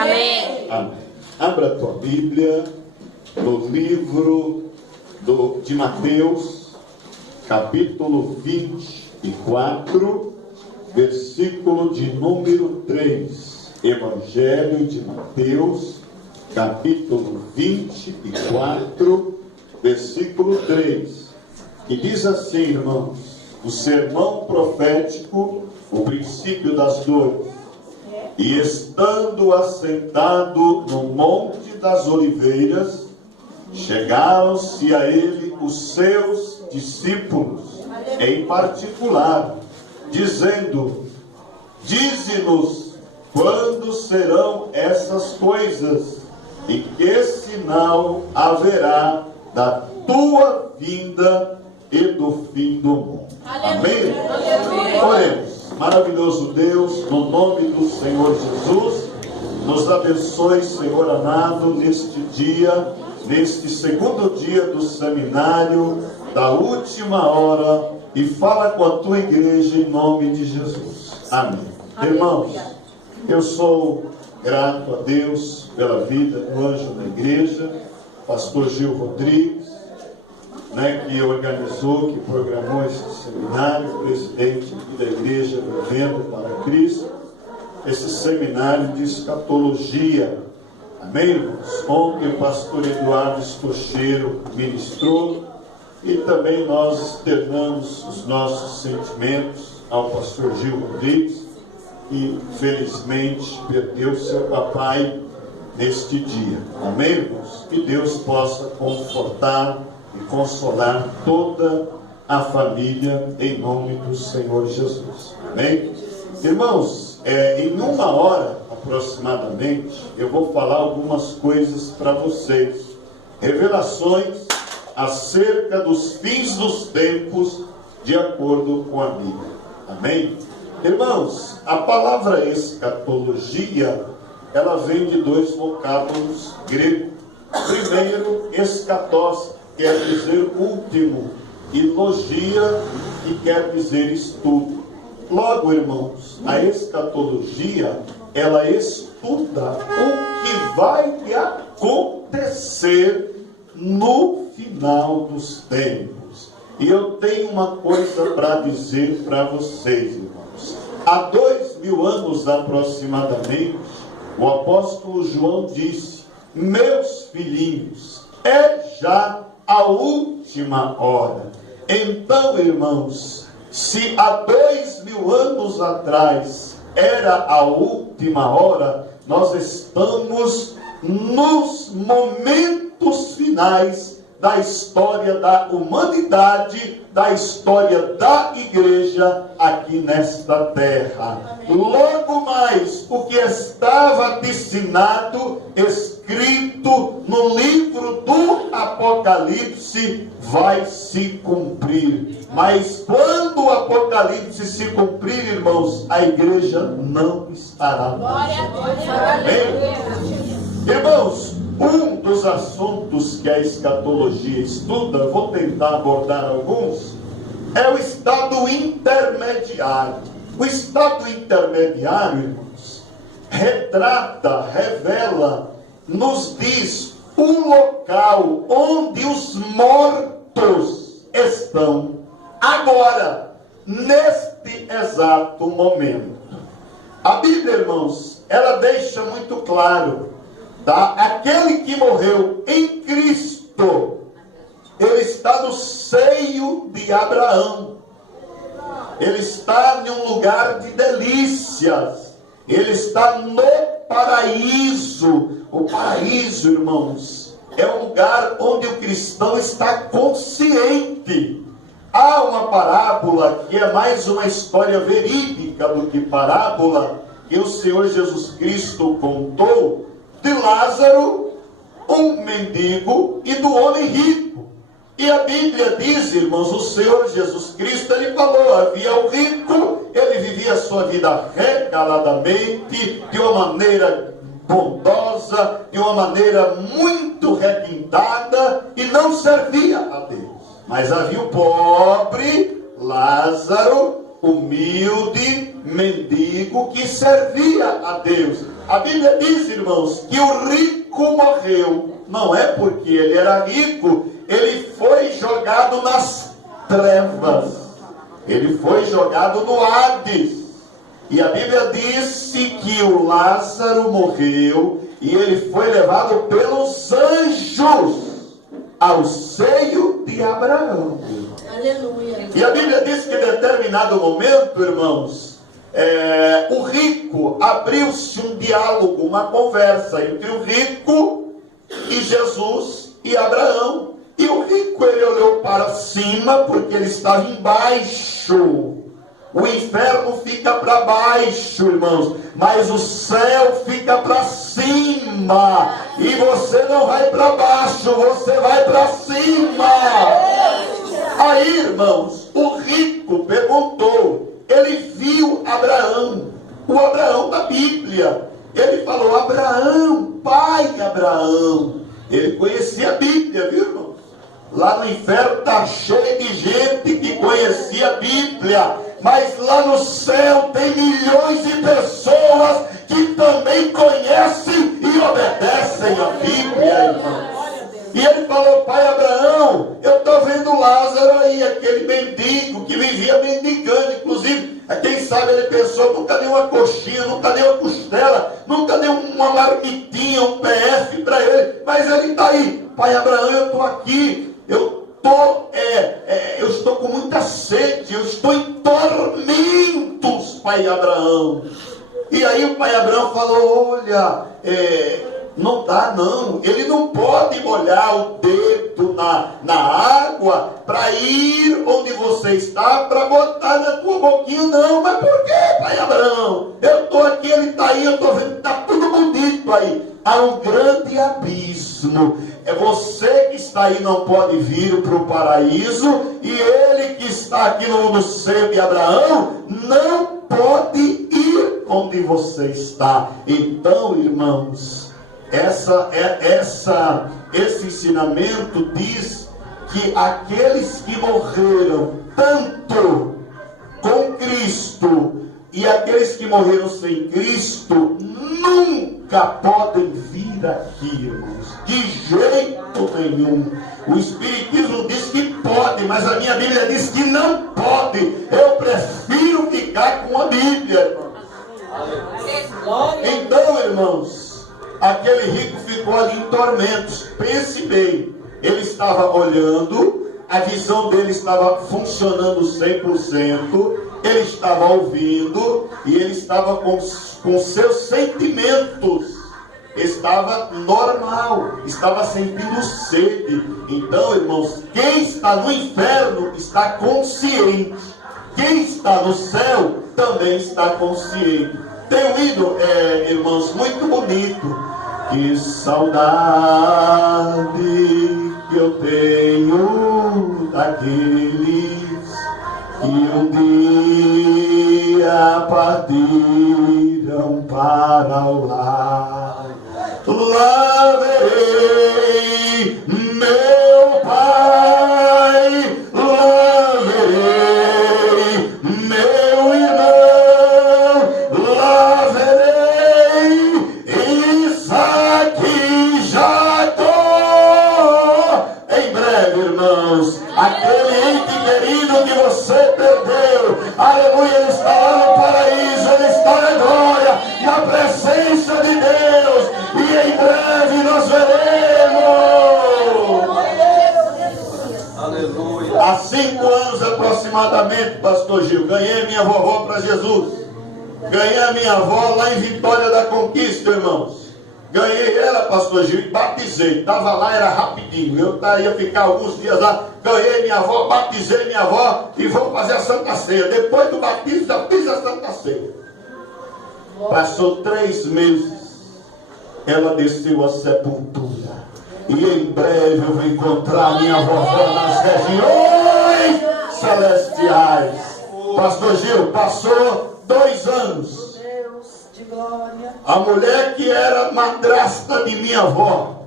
Amém. Amém. Abra a tua Bíblia no livro de Mateus, capítulo 24, versículo de número 3. Evangelho de Mateus, capítulo 24, versículo 3. Que diz assim, irmãos: o sermão profético, o princípio das dores. E estando assentado no Monte das Oliveiras, chegaram-se a ele os seus discípulos, em particular, dizendo: dize-nos quando serão essas coisas, e que sinal haverá da tua vinda e do fim do mundo. Amém? Oremos. Maravilhoso Deus, no nome do Senhor Jesus, nos abençoe, Senhor amado, neste dia, neste segundo dia do seminário, da última hora, e fala com a tua igreja em nome de Jesus. Amém. Irmãos, eu sou grato a Deus pela vida do anjo da igreja, pastor Gil Rodrigues, que organizou, que programou esse seminário, presidente da igreja Vivendo para Cristo, esse seminário de escatologia. Amém, irmãos? Ontem o pastor Eduardo Escocheiro ministrou, e também nós externamos os nossos sentimentos ao pastor Gil Rodrigues, que felizmente perdeu seu papai neste dia. Amém, irmãos? Que Deus possa confortar e consolar toda a família em nome do Senhor Jesus. Amém? Irmãos, em uma hora aproximadamente, eu vou falar algumas coisas para vocês. Revelações acerca dos fins dos tempos, de acordo com a Bíblia. Amém? Irmãos, a palavra escatologia, ela vem de dois vocábulos gregos. Primeiro, escatós, quer dizer último, e logia, que quer dizer estudo. Logo, irmãos, a escatologia, ela estuda o que vai acontecer no final dos tempos. E eu tenho uma coisa para dizer para vocês, irmãos. Há 2000 anos aproximadamente, o apóstolo João disse: meus filhinhos, é já a última hora. Então, irmãos, se há 2000 anos atrás era a última hora, nós estamos nos momentos finais da história da humanidade, da história da igreja aqui nesta terra. Logo mais, o que estava destinado, escrito no livro do Apocalipse, vai se cumprir. Mas quando o Apocalipse se cumprir, irmãos, a igreja não estará mais. Irmãos, um dos assuntos que a escatologia estuda, vou tentar abordar alguns, é o estado intermediário. O estado intermediário, irmãos, retrata, revela, nos diz o local onde os mortos estão agora, neste exato momento. A Bíblia, irmãos, ela deixa muito claro: aquele que morreu em Cristo, ele está no seio de Abraão, ele está em um lugar de delícias, ele está no paraíso. O paraíso, irmãos, é um lugar onde o cristão está consciente. Há uma parábola que é mais uma história verídica do que parábola, que o Senhor Jesus Cristo contou, de Lázaro, um mendigo, e do homem rico. E a Bíblia diz, irmãos, o Senhor Jesus Cristo, ele falou: havia o rico, ele vivia a sua vida regaladamente, de uma maneira bondosa, de uma maneira muito requintada, e não servia a Deus. Mas havia o pobre Lázaro, humilde, mendigo, que servia a Deus. A Bíblia diz, irmãos, que o rico morreu. Não é porque ele era rico, ele foi jogado nas trevas. Ele foi jogado no Hades. E a Bíblia disse que o Lázaro morreu e ele foi levado pelos anjos ao seio de Abraão. Aleluia. E a Bíblia diz que em determinado momento, irmãos, o rico, abriu-se um diálogo, uma conversa entre o rico e Jesus e Abraão. E o rico, ele olhou para cima porque ele estava embaixo. O inferno fica para baixo, irmãos, mas o céu fica para cima. E você não vai para baixo, você vai para cima. Aí, irmãos, o rico perguntou, ele viu Abraão, o Abraão da Bíblia. Ele falou, Abraão, pai Abraão. Ele conhecia a Bíblia, viu, irmão? Lá no inferno está cheio de gente que conhecia a Bíblia. Mas lá no céu tem milhões de pessoas que também conhecem e obedecem a Bíblia, irmão. E ele falou, pai Abraão, eu estou vendo Lázaro aí, aquele mendigo que vivia mendigando. Inclusive, quem sabe ele pensou, nunca deu uma coxinha, nunca deu uma costela, nunca deu uma marmitinha, um PF para ele. Mas ele está aí, pai Abraão, eu estou aqui, eu estou com muita sede, eu estou em tormentos, pai Abraão. E aí o pai Abraão falou, olha, não dá não, ele não pode molhar o dedo na água para ir onde você está, para botar na tua boquinha, não. Mas por que, pai Abraão? Eu estou aqui, ele está aí, eu estou vendo que está tudo bonito aí. Há um grande abismo. É você que está aí, não pode vir para o paraíso, e ele que está aqui no seio de Abraão, não pode ir onde você está. Então, irmãos, esse ensinamento diz que aqueles que morreram tanto com Cristo e aqueles que morreram sem Cristo nunca podem vir aqui, irmãos, de jeito nenhum. O Espiritismo diz que pode, mas a minha Bíblia diz que não pode. Eu prefiro ficar com a Bíblia, irmãos. Então, irmãos, aquele rico ficou ali em tormentos. Pense bem, ele estava olhando, a visão dele estava funcionando 100%, ele estava ouvindo e ele estava com seus sentimentos, estava normal, estava sentindo sede. Então, irmãos, quem está no inferno está consciente, quem está no céu também está consciente. Tem um hino, irmãos, muito bonito. Que saudade que eu tenho daqueles que um dia partiram para o lar. Lá verei meu pai, lá verei meu irmão, lá verei Isaac e Jacó. Em breve, irmãos, aquele ente querido que você perdeu, aleluia, ele está lá no paraíso, ele está na glória, na presença de Deus, e em breve nós veremos. Aleluia. Há 5 anos aproximadamente, pastor Gil, ganhei minha vovó para Jesus. Ganhei a minha avó lá em Vitória da Conquista, irmãos. Ganhei ela, pastor Gil, e batizei. Estava lá, era rapidinho. Eu ia ficar alguns dias lá. Ganhei minha avó, batizei minha avó e vou fazer a Santa Ceia. Depois do batismo, já fiz a Santa Ceia. Passou 3 meses. Ela desceu à sepultura. E em breve eu vou encontrar minha vovó nas regiões celestiais. Pastor Gil, passou 2 anos. A mulher que era madrasta de minha avó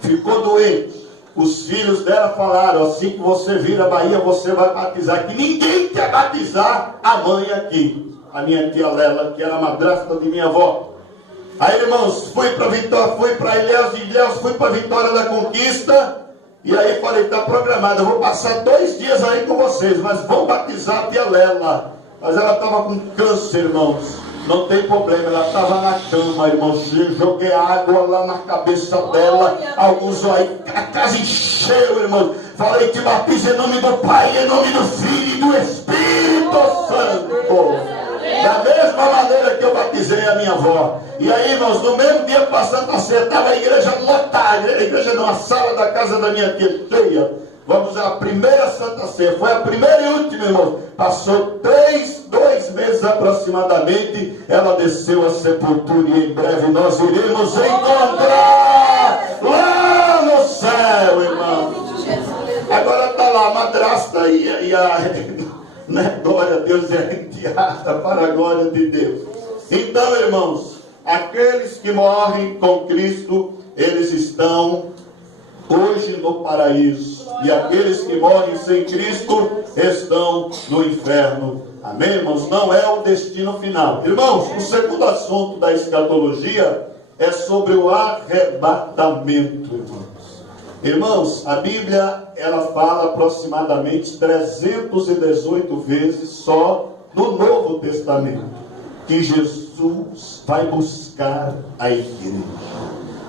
ficou doente. Os filhos dela falaram, assim que você vir à Bahia, você vai batizar. Que ninguém quer batizar a mãe aqui. A minha tia Lela, que era madrasta de minha avó. Aí, irmãos, fui para Vitória, fui para Ilhéus, de Ilhéus fui para Vitória da Conquista. E aí falei, está programado, eu vou passar 2 dias aí com vocês, mas vão batizar a tia Lela. Mas ela estava com câncer, irmãos. Não tem problema, ela estava na cama, irmãos. Joguei água lá na cabeça dela. Alguns aí, a casa encheu, irmãos. Falei, te batizo em nome do Pai, em nome do Filho e do Espírito Santo. Da mesma maneira que eu batizei a minha avó. E aí, irmãos, no mesmo dia passando a ceia, estava a igreja lotada. A igreja numa sala da casa da minha tia cheia. Vamos à primeira Santa Ceia. Foi a primeira e última, irmão. Passou 2 meses aproximadamente. Ela desceu à sepultura e em breve nós iremos encontrar lá no céu, irmão. Agora está lá a madrasta e a né? Glória a Deus, e a enteada para a glória de Deus. Então, irmãos, aqueles que morrem com Cristo, eles estão hoje no paraíso. E aqueles que morrem sem Cristo estão no inferno. Amém, irmãos? Não é o destino final. Irmãos, o segundo assunto da escatologia é sobre o arrebatamento, irmãos. Irmãos, a Bíblia, ela fala aproximadamente 318 vezes só no Novo Testamento que Jesus vai buscar a igreja.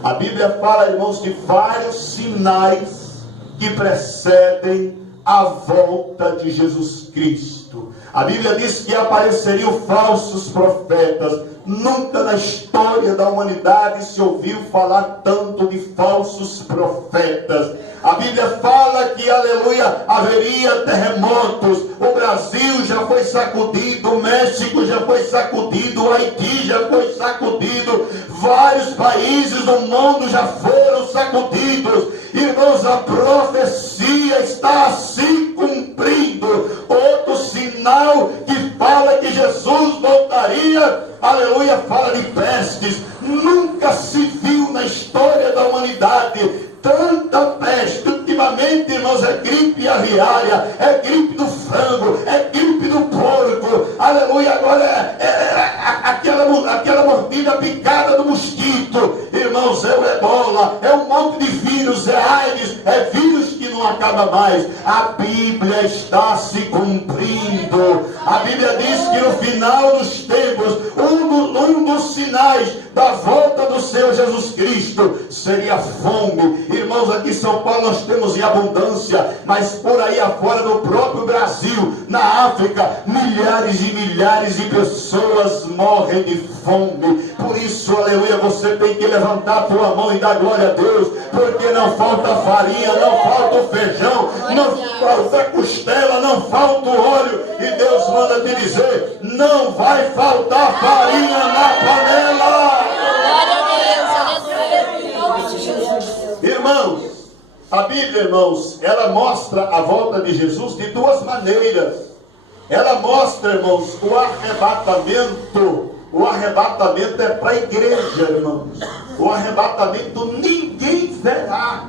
A Bíblia fala, irmãos, de vários sinais que precedem a volta de Jesus Cristo. A Bíblia diz que apareceriam falsos profetas. Nunca na história da humanidade se ouviu falar tanto de falsos profetas. A Bíblia fala que, aleluia, haveria terremotos. O Brasil já foi sacudido, o México já foi sacudido, o Haiti já foi sacudido, vários países do mundo já foram sacudidos. Irmãos, a profecia está se cumprindo. Outro sinal que fala que Jesus voltaria, aleluia, fala de pestes. Nunca se viu na história da humanidade tanta peste. Ultimamente, irmãos, é gripe aviária, é gripe do frango, é gripe do porco, aleluia. Agora aquela mordida picada do mosquito, irmãos, é o ebola, é um monte de vírus, é AIDS, é vírus que não acaba mais. A Bíblia está se cumprindo. A Bíblia diz que no final dos tempos, um dos sinais da volta do Senhor Jesus Cristo seria fome. Irmãos, aqui em São Paulo nós temos em abundância, mas por aí afora, no próprio Brasil, na África, milhares e milhares de pessoas morrem de fome. Por isso, aleluia, você tem que levantar a tua mão e dar glória a Deus, porque não falta farinha, não falta o feijão, não falta costela, não falta o óleo, e Deus manda te dizer, não vai faltar farinha na panela. Irmãos, a Bíblia, irmãos, ela mostra a volta de Jesus de 2 maneiras. Ela mostra, irmãos, o arrebatamento. O arrebatamento é para a igreja, irmãos. O arrebatamento ninguém verá.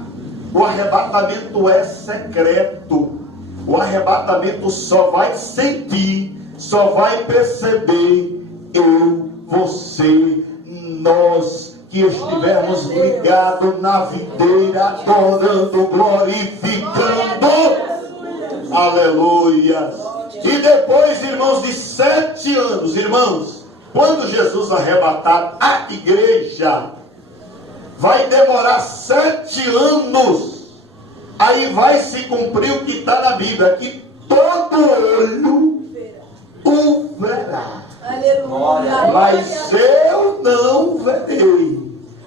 O arrebatamento é secreto. O arrebatamento só vai sentir, só vai perceber eu, você, nós que estivermos ligados na videira, adorando, glorificando. Aleluia. E depois, irmãos, de 7 anos, irmãos, quando Jesus arrebatar a igreja, vai demorar 7 anos. Aí vai se cumprir o que está na Bíblia, que todo olho o verá. Aleluia. Mas eu não verei,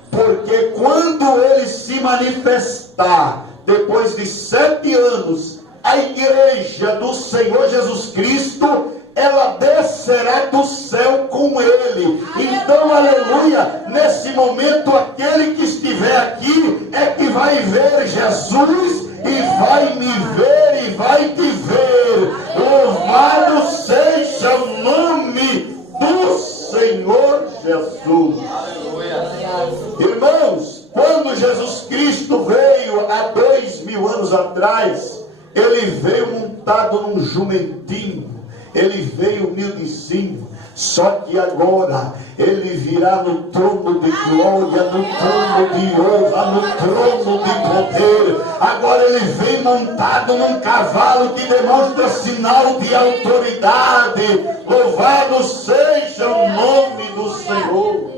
porque quando ele se manifestar, depois de 7 anos, a igreja do Senhor Jesus Cristo, ela descerá do céu com ele. Então, aleluia, nesse momento, aquele que estiver aqui é que vai ver Jesus e vai me ver e vai te ver. Louvado seja o nome do Senhor Jesus. Irmãos, quando Jesus Cristo veio há 2000 anos atrás, ele veio montado num jumentinho. Ele veio humildezinho, Só que agora ele virá no trono de glória, no trono de honra, no trono de poder. Agora ele vem montado num cavalo que demonstra sinal de autoridade. Louvado seja o nome do Senhor.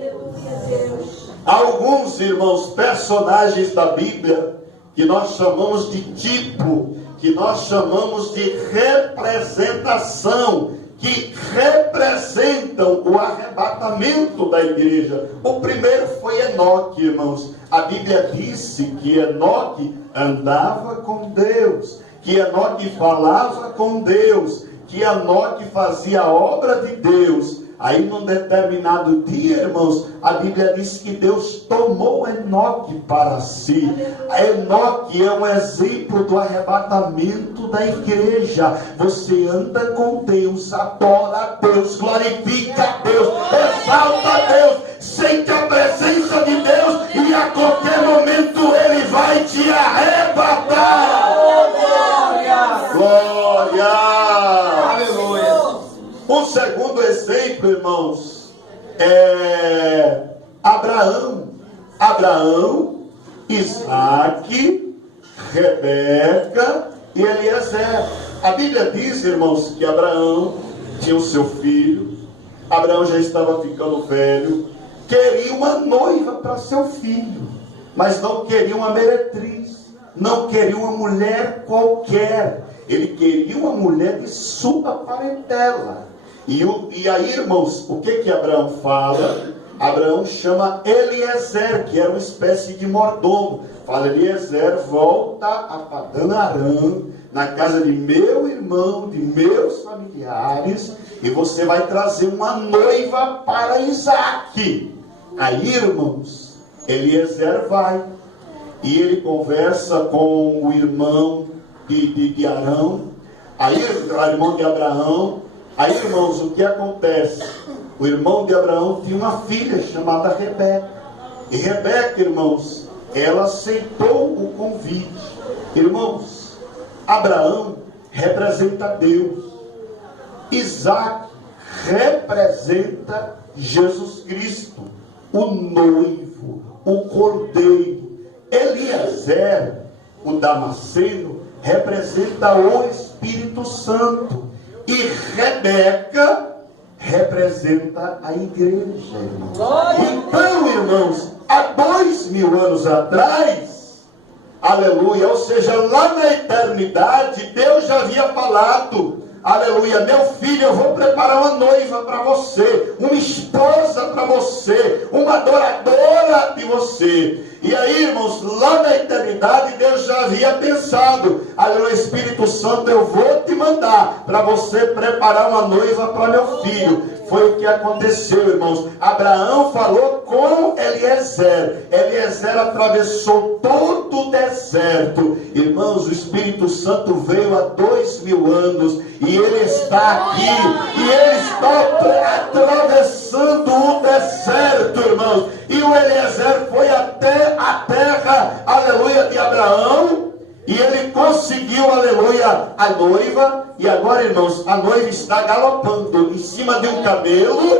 Alguns, irmãos, personagens da Bíblia que nós chamamos de tipo, que nós chamamos de representação, que representam o arrebatamento da igreja. O primeiro foi Enoque, irmãos. A Bíblia disse que Enoque andava com Deus, que Enoque falava com Deus, que Enoque fazia a obra de Deus. Aí num determinado dia, irmãos, a Bíblia diz que Deus tomou Enoque para si. Enoque é um exemplo do arrebatamento da igreja. Você anda com Deus, adora a Deus, glorifica a Deus, exalta a Deus, sente a presença de Deus, e a qualquer momento Ele vai te arrebatar. Glória! Aleluia! O segundo exemplo, irmãos, é Abraão. Abraão, Isaac, Rebeca e Eliezer. A Bíblia diz, irmãos, que Abraão tinha o seu filho. Abraão já estava ficando velho. Queria uma noiva para seu filho, mas não queria uma meretriz, não queria uma mulher qualquer. Ele queria uma mulher de sua parentela. E aí, irmãos, o que Abraão fala? Abraão chama Eliezer, que era uma espécie de mordomo. Fala: Eliezer, volta a Padã Arã, na casa de meu irmão, de meus familiares, e você vai trazer uma noiva para Isaac. Aí, irmãos, Eliezer vai, e ele conversa com o irmão de Arão, aí o irmão de Abraão. Aí, irmãos, o que acontece? O irmão de Abraão tinha uma filha chamada Rebeca. E Rebeca, irmãos, ela aceitou o convite. Irmãos, Abraão representa Deus. Isaac representa Jesus Cristo, o noivo, o cordeiro. Eliezer, o Damasceno, representa o Espírito Santo. E Rebeca representa a igreja, irmãos. Então, irmãos, há 2000 anos atrás, aleluia, ou seja, lá na eternidade, Deus já havia falado: aleluia, meu filho, eu vou preparar uma noiva para você, uma esposa para você, uma adoradora de você. E aí, irmãos, lá na eternidade, Deus já havia pensado: aleluia, Espírito Santo, eu vou te mandar para você preparar uma noiva para meu filho. Foi o que aconteceu, irmãos. Abraão falou com Eliezer. Eliezer atravessou todo o deserto. Irmãos, o Espírito Santo veio há 2000 anos e ele está aqui. E ele está atravessando o deserto, irmãos. E o Eliezer foi até a terra, aleluia, de Abraão. E ele conseguiu, aleluia, a noiva. E agora, irmãos, a noiva está galopando em cima de um camelo.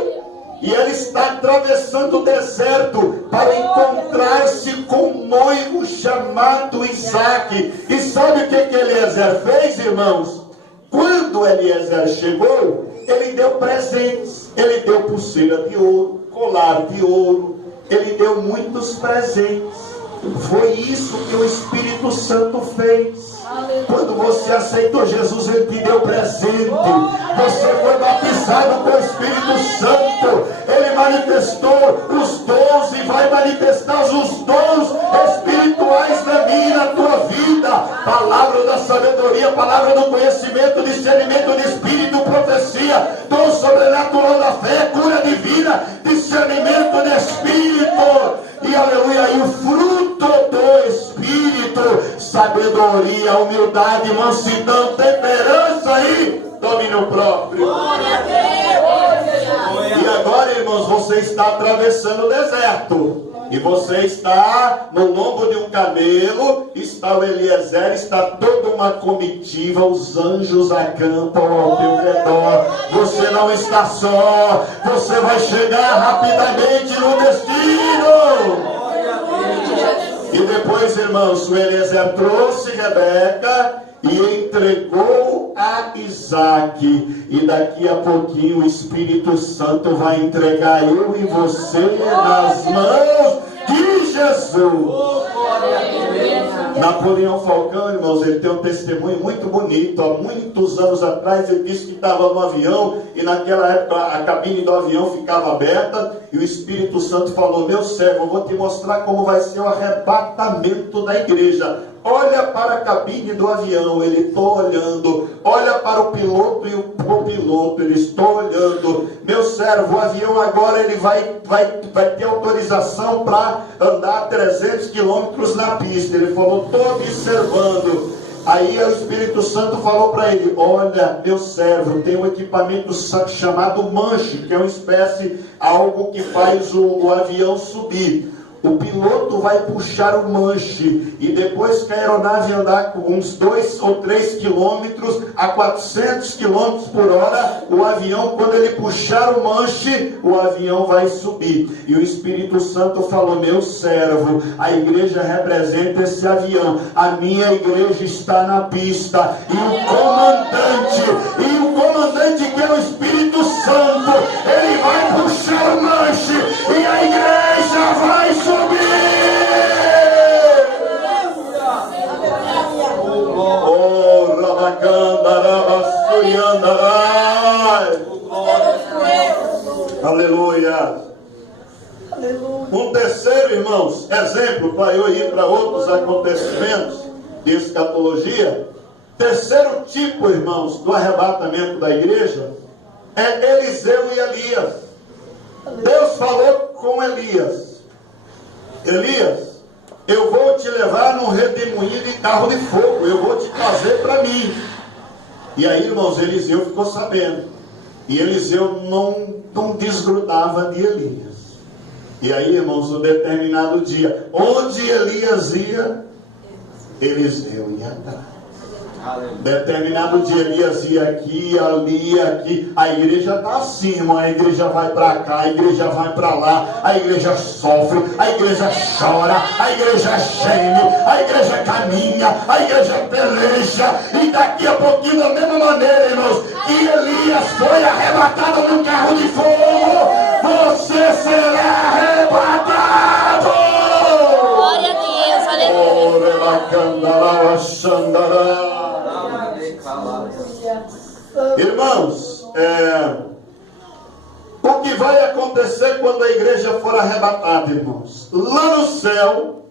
E ela está atravessando o deserto para encontrar-se com um noivo chamado Isaac. E sabe o que Eliezer fez, irmãos? Quando Eliezer chegou, ele deu presentes. Ele deu pulseira de ouro, colar de ouro. Ele deu muitos presentes. Foi isso que o Espírito Santo fez. Quando você aceitou Jesus, Ele te deu presente. Você foi batizado com o Espírito Santo. Ele manifestou os dons e vai manifestar os dons espirituais na minha e na tua vida. Palavra da sabedoria, palavra do conhecimento, discernimento de espírito, profecia, dom sobrenatural da fé, cura divina, discernimento de espírito. E aleluia, e o fruto do Espírito: sabedoria, humildade, mansidão, temperança e domínio próprio. Glória a Deus. E agora, irmãos, você está atravessando o deserto. E você está no lombo de um camelo, está o Eliezer, está toda uma comitiva, os anjos acampam ao teu redor. Você não está só, você vai chegar rapidamente no destino. E depois, irmãos, o Eliezer trouxe Rebeca e entregou a Isaac. E daqui a pouquinho o Espírito Santo vai entregar eu e você nas mãos de Jesus. Napoleão Falcão, irmãos, ele tem um testemunho muito bonito. Há muitos anos atrás ele disse que estava no avião e naquela época a cabine do avião ficava aberta e o Espírito Santo falou: meu servo, eu vou te mostrar como vai ser o arrebatamento da igreja. Olha para a cabine do avião, ele está olhando. Olha para o piloto e o copiloto, ele está olhando. Meu servo, o avião agora ele vai ter autorização para andar 300 quilômetros na pista. Ele falou: estou observando. Aí o Espírito Santo falou para ele: olha, meu servo, tem um equipamento chamado manche, que é uma espécie, algo que faz o avião subir. O piloto vai puxar o manche e depois que a aeronave andar com uns 2 ou 3 quilômetros a 400 quilômetros por hora, o avião, quando ele puxar o manche, o avião vai subir. E o Espírito Santo falou: meu servo, a igreja representa esse avião, a minha igreja está na pista, e o comandante que é o Espírito Santo, ele vai puxar o manche e a igreja vai subir. Oh, aleluia. Um terceiro, irmãos, exemplo para eu ir para outros acontecimentos de escatologia. Terceiro tipo, irmãos, do arrebatamento da igreja é Eliseu e Elias. Deus falou com Elias: Elias, eu vou te levar num redemoinho de carro de fogo, eu vou te trazer para mim. E aí, irmãos, Eliseu ficou sabendo. E Eliseu não desgrudava de Elias. E aí, irmãos, um determinado dia, onde Elias ia, Eliseu ia atrás. Determinado dia Elias ia aqui, ali, aqui. A igreja está assim, irmão. A igreja vai para cá, a igreja vai para lá. A igreja sofre, a igreja chora, a igreja geme, a igreja caminha, a igreja peleja. E daqui a pouquinho, da mesma maneira, irmãos, que Elias foi arrebatado no carro de fogo, você será arrebatado. Glória a Deus, aleluia. Irmãos, o que vai acontecer quando a igreja for arrebatada, irmãos? Lá no céu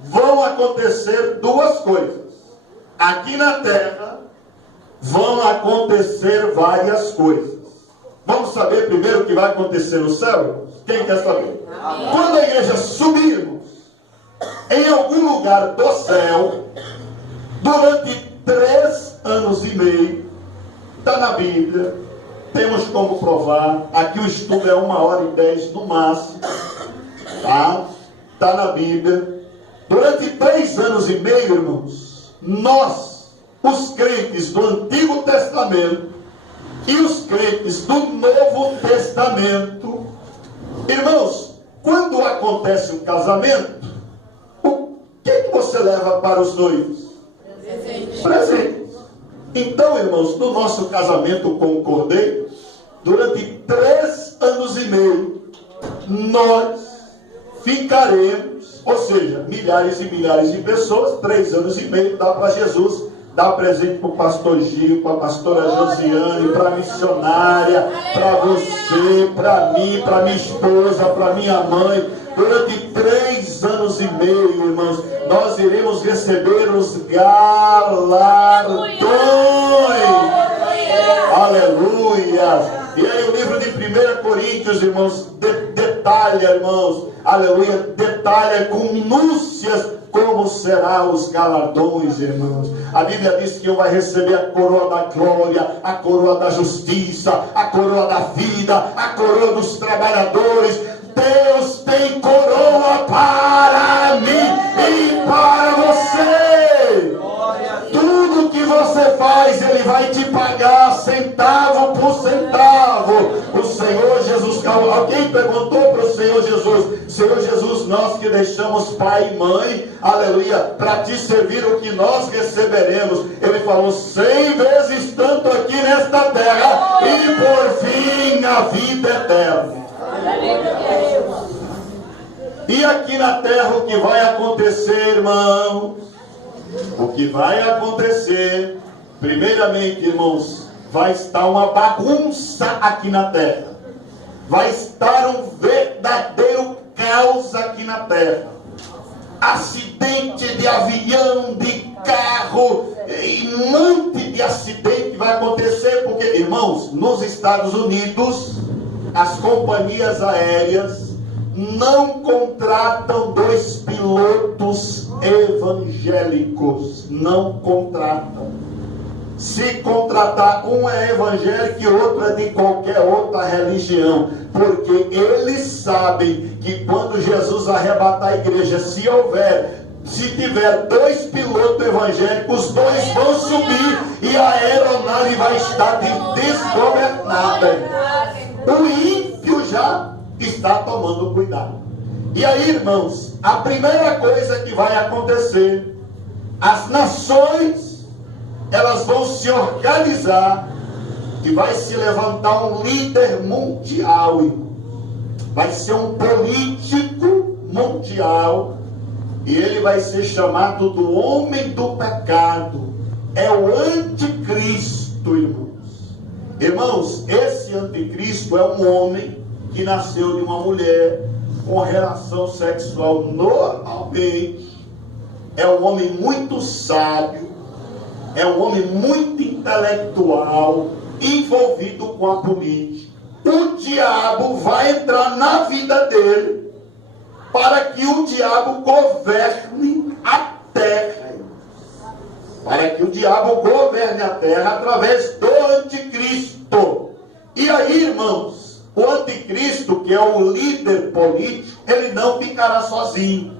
vão acontecer duas coisas. Aqui na terra vão acontecer várias coisas. Vamos saber primeiro o que vai acontecer no céu, irmãos? Quem quer saber? Quando a igreja subir, irmãos, em algum lugar do céu, durante 3 anos e meio, está na Bíblia, temos como provar. Aqui o estudo é 1h10 no máximo, tá? Está na Bíblia. Durante 3 anos e meio, irmãos, nós, os crentes do Antigo Testamento e os crentes do Novo Testamento, irmãos, quando acontece um casamento, o que você leva para os noivos? Presente. Então, irmãos, no nosso casamento com o Cordeiro, durante 3 anos e meio, nós ficaremos, ou seja, milhares e milhares de pessoas, 3 anos e meio, dá para Jesus dar presente para o pastor Gil, para a pastora Josiane, para a missionária, para você, para mim, para minha esposa, para minha mãe. Durante 3 anos e meio, irmãos, nós iremos receber os galardões. Aleluia! E aí o livro de 1 Coríntios, irmãos, detalha, irmãos, aleluia, detalha com minúcias como serão os galardões, irmãos. A Bíblia diz que um vai receber a coroa da glória, a coroa da justiça, a coroa da vida, a coroa dos trabalhadores. Deus tem coroa alguém perguntou para o Senhor Jesus: Senhor Jesus, nós que deixamos pai e mãe, aleluia, para te servir, o que nós receberemos? Ele falou: 100 vezes tanto aqui nesta terra, e por fim a vida eterna. E aqui na terra o que vai acontecer, irmãos? O que vai acontecer, primeiramente, irmãos, vai estar uma bagunça aqui na terra. Vai estar um verdadeiro caos aqui na terra. Acidente de avião, de carro, e um monte de acidente vai acontecer, porque, irmãos, nos Estados Unidos, as companhias aéreas não contratam 2 pilotos evangélicos. Não contratam. Se contratar, um é evangélico e outro é de qualquer outra religião, porque eles sabem que quando Jesus arrebatar a igreja, se tiver 2 pilotos evangélicos, os 2 vão subir e a aeronave vai estar desgovernada. O ímpio já está tomando cuidado. E aí, irmãos, a primeira coisa que vai acontecer, as nações, elas vão se organizar e vai se levantar um líder mundial. Vai ser um político mundial e ele vai ser chamado do homem do pecado. É o anticristo, irmãos. Irmãos, esse anticristo é um homem que nasceu de uma mulher com relação sexual normalmente. É um homem muito sábio, é um homem muito intelectual, envolvido com a política. O diabo vai entrar na vida dele para que o diabo governe a terra. Para que o diabo governe a terra através do anticristo. E aí, irmãos, o anticristo, que é o líder político, ele não ficará sozinho.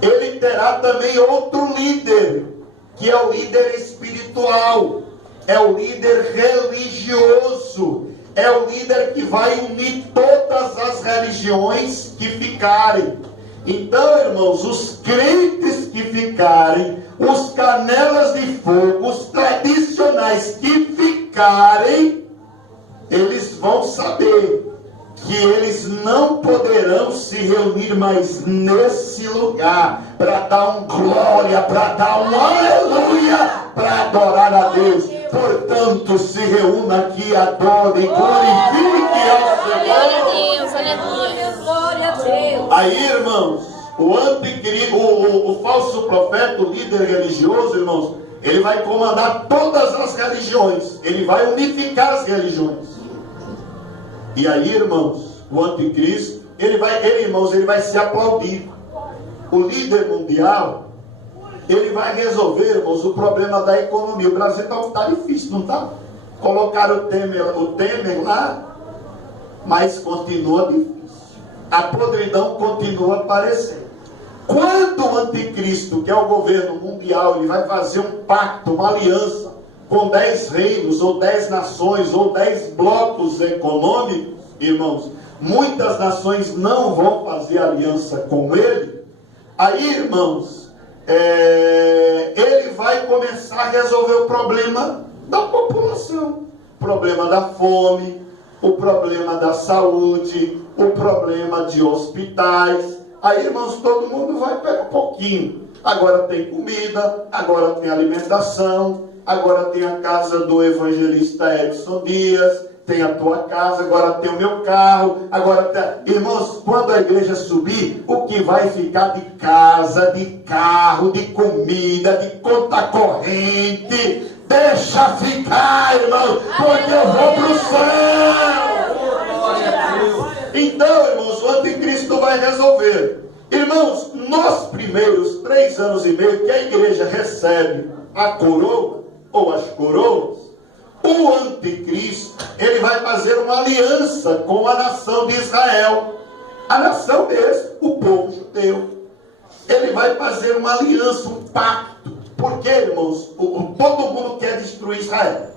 Ele terá também outro líder, que é o líder espiritual, é o líder religioso, é o líder que vai unir todas as religiões que ficarem. Então, irmãos, os crentes que ficarem, os canelas de fogo, os tradicionais que ficarem, eles vão saber que eles não poderão se reunir mais nesse lugar para dar um glória, para dar um aleluia, para adorar a Deus. Portanto, se reúna aqui, adore e glorifique ao Senhor. Glória a Deus. Aí, irmãos, o anticristo, o falso profeta, o líder religioso, irmãos, ele vai comandar todas as religiões, ele vai unificar as religiões. E aí, irmãos, o anticristo, ele vai ser aplaudido. O líder mundial, ele vai resolver, irmãos, o problema da economia. O Brasil está difícil, não está? Colocaram o Temer lá, mas continua difícil. A podridão continua aparecendo. Quando o anticristo, que é o governo mundial, ele vai fazer um pacto, uma aliança com 10 reinos, ou 10 nações, ou 10 blocos econômicos, irmãos, muitas nações não vão fazer aliança com ele. Aí, irmãos, ele vai começar a resolver o problema da população, o problema da fome, o problema da saúde, o problema de hospitais. Aí, irmãos, todo mundo vai pegar um pouquinho. Agora tem comida, agora tem alimentação, agora tem a casa do evangelista Edson Dias, tem a tua casa, agora tem o meu carro, agora tem... Irmãos, quando a igreja subir, o que vai ficar de casa, de carro, de comida, de conta corrente, deixa ficar, irmãos, porque eu vou para o céu. Então, irmãos, o anticristo vai resolver. Irmãos, nos primeiros 3 anos e meio que a igreja recebe a coroa, ou as coroas, o anticristo, ele vai fazer uma aliança com a nação de Israel. A nação mesmo, o povo judeu. Ele vai fazer uma aliança, um pacto. Porque, irmãos, todo mundo quer destruir Israel.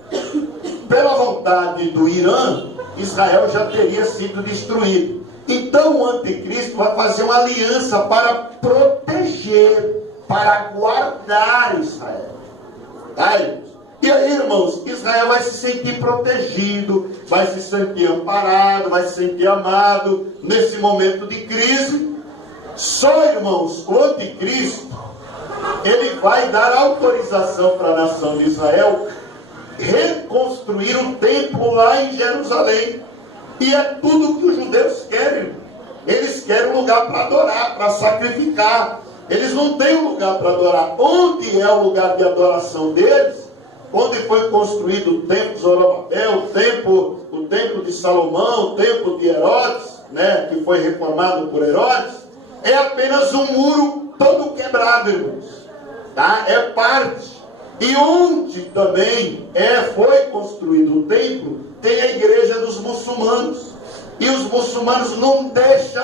Pela vontade do Irã, Israel já teria sido destruído. Então o anticristo vai fazer uma aliança para proteger, para guardar Israel. Tá, irmãos? E aí, irmãos, Israel vai se sentir protegido, vai se sentir amparado, vai se sentir amado nesse momento de crise. Só, irmãos, o anticristo, ele vai dar autorização para a nação de Israel reconstruir um templo lá em Jerusalém. E é tudo que os judeus querem. Eles querem um lugar para adorar, para sacrificar. Eles não têm um lugar para adorar. Onde é o lugar de adoração deles? Onde foi construído o templo de Zorobabel, o templo de Salomão, o templo de Herodes, né, que foi reformado por Herodes, é apenas um muro todo quebrado, irmãos. Tá? É parte. E onde também foi construído o templo, tem a igreja dos muçulmanos. E os muçulmanos não deixam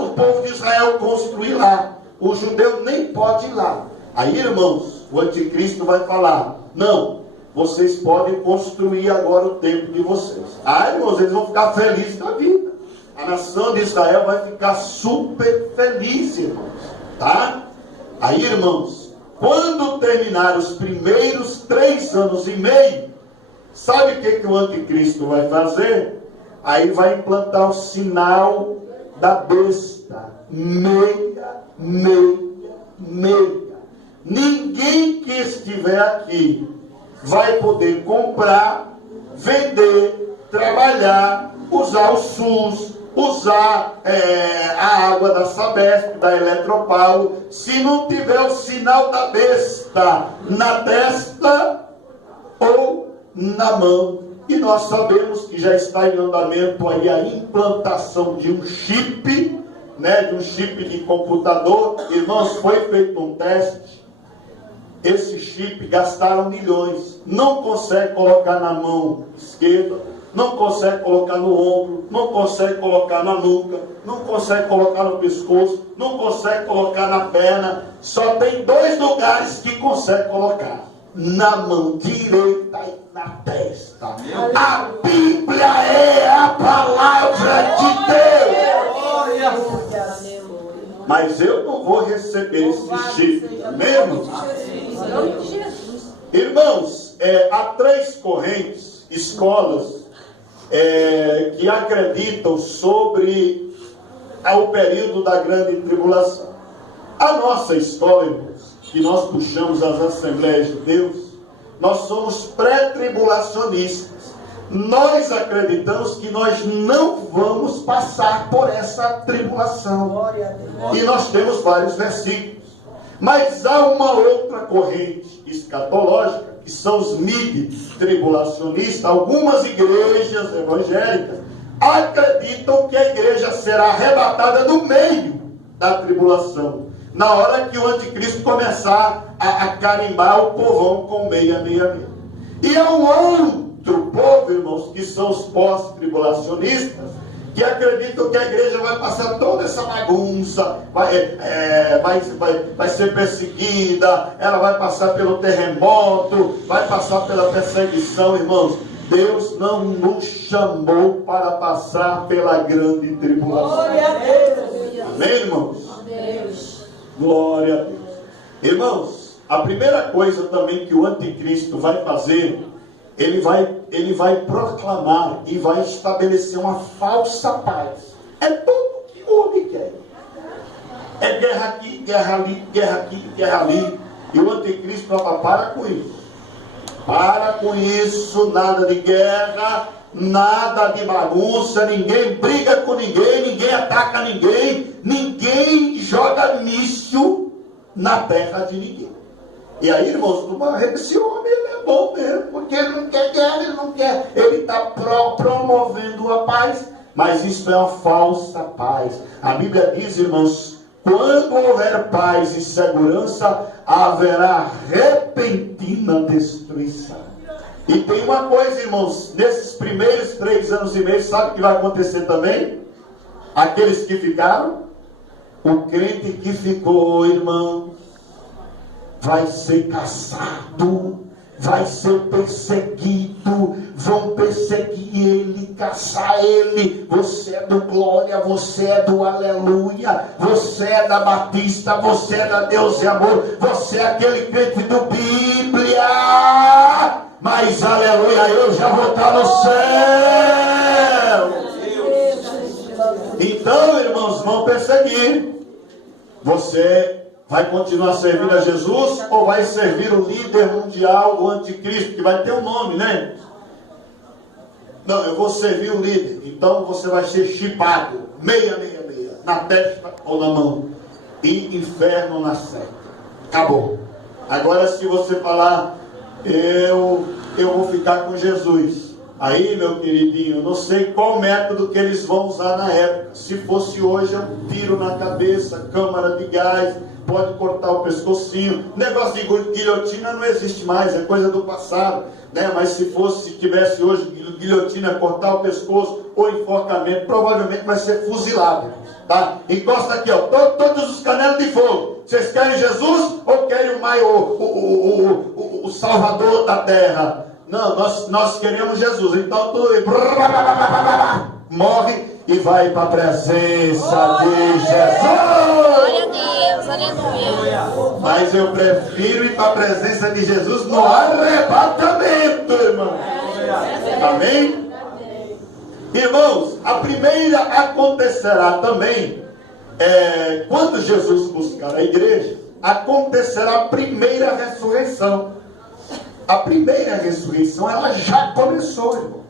o povo de Israel construir lá. O judeu nem pode ir lá. Aí, irmãos, o anticristo vai falar: não, vocês podem construir agora o templo de vocês. Ah, irmãos, eles vão ficar felizes da vida. A nação de Israel vai ficar super feliz, irmãos. Tá? Aí, irmãos, quando terminar os primeiros 3 anos e meio, sabe o que o anticristo vai fazer? Aí vai implantar o sinal da besta. Meia. Ninguém que estiver aqui vai poder comprar, vender, trabalhar, usar o SUS, usar a água da Sabesp, da Eletropaulo, se não tiver o sinal da besta na testa ou na mão. E nós sabemos que já está em andamento aí a implantação de um chip, né, de um chip de computador. Irmãos, foi feito um teste. Esse chip gastaram milhões. Não consegue colocar na mão esquerda, não consegue colocar no ombro, não consegue colocar na nuca, não consegue colocar no pescoço, não consegue colocar na perna. Só tem 2 lugares que consegue colocar: na mão direita e na testa. A Bíblia é a palavra de Deus. Mas eu não vou receber esse chip mesmo. Irmãos, há 3 correntes, escolas, que acreditam sobre o período da grande tribulação. A nossa escola, irmãos, que nós puxamos as Assembleias de Deus, nós somos pré-tribulacionistas. Nós acreditamos que nós não vamos passar por essa tribulação. E nós temos vários versículos. Mas há uma outra corrente escatológica, que são os mid-tribulacionistas. Algumas igrejas evangélicas acreditam que a igreja será arrebatada no meio da tribulação, na hora que o anticristo começar a carimbar o povão com 666. E há um outro povo, irmãos, que são os pós-tribulacionistas, que acreditam que a igreja vai passar toda essa bagunça, vai ser perseguida, ela vai passar pelo terremoto, vai passar pela perseguição. Irmãos, Deus não nos chamou para passar pela grande tribulação. Glória a Deus. Amém, irmãos? Deus. Glória a Deus. Irmãos, a primeira coisa também que o anticristo vai fazer, ele vai proclamar e vai estabelecer uma falsa paz. É tudo que o homem quer. É guerra aqui, guerra ali, guerra aqui, guerra ali. E o anticristo fala: para com isso. Para com isso, nada de guerra, nada de bagunça, ninguém briga com ninguém, ninguém ataca ninguém, ninguém joga míssil na terra de ninguém. E aí, irmãos, esse homem ele é bom mesmo, porque ele não quer guerra, ele não quer, ele está promovendo a paz, mas isso é uma falsa paz. A Bíblia diz, irmãos, quando houver paz e segurança, haverá repentina destruição. E tem uma coisa, irmãos, nesses primeiros 3 anos e meio, sabe o que vai acontecer também? Aqueles que ficaram, o crente que ficou, irmão, vai ser caçado, vai ser perseguido, vão perseguir ele, caçar ele. Você é do glória, você é do aleluia, você é da Batista, você é da Deus e Amor, você é aquele crente do Bíblia. Mas aleluia, eu já vou estar no céu. Então, irmãos, vão perseguir. Você vai continuar servindo a Jesus ou vai servir o líder mundial, o anticristo, que vai ter um nome, né? Não, eu vou servir o líder. Então você vai ser chipado 666 na testa ou na mão, e inferno na seta. Acabou. Agora, se você falar, eu vou ficar com Jesus, aí, meu queridinho, eu não sei qual método que eles vão usar na época. Se fosse hoje, é um tiro na cabeça, câmara de gás, pode cortar o pescocinho. Negócio de guilhotina não existe mais, é coisa do passado, né? Mas se tivesse hoje guilhotina, cortar o pescoço ou enforcamento, provavelmente vai ser fuzilado, tá? Encosta aqui, ó, todos os canelos de fogo. Vocês querem Jesus ou querem o Salvador da terra? Não, nós queremos Jesus. Então tu morre e vai para a presença de Jesus. Glória a Deus, aleluia. Mas eu prefiro ir para a presença de Jesus no arrebatamento, irmão. Amém? Irmãos, a primeira acontecerá também, quando Jesus buscar a igreja, acontecerá a primeira ressurreição. A primeira ressurreição, ela já começou, irmão.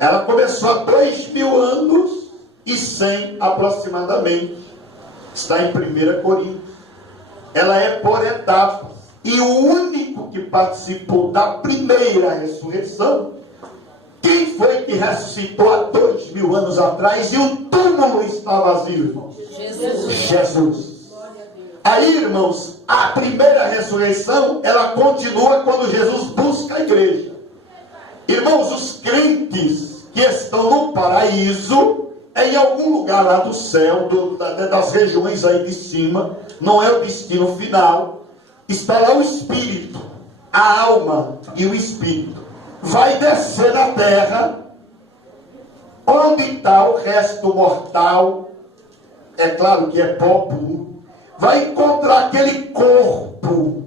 Ela começou há 2000 anos e 100 aproximadamente. Está em 1 Coríntios. Ela é por etapas. E o único que participou da primeira ressurreição, quem foi que ressuscitou há 2000 anos atrás e o túmulo está vazio, irmão? Jesus. Aí, irmãos, a primeira ressurreição, ela continua quando Jesus busca a igreja. Irmãos, os crentes que estão no paraíso, em algum lugar lá do céu, das regiões aí de cima, não é o destino final, está lá o Espírito, a alma e o Espírito. Vai descer na terra, onde está o resto mortal, é claro que é pó puro, vai encontrar aquele corpo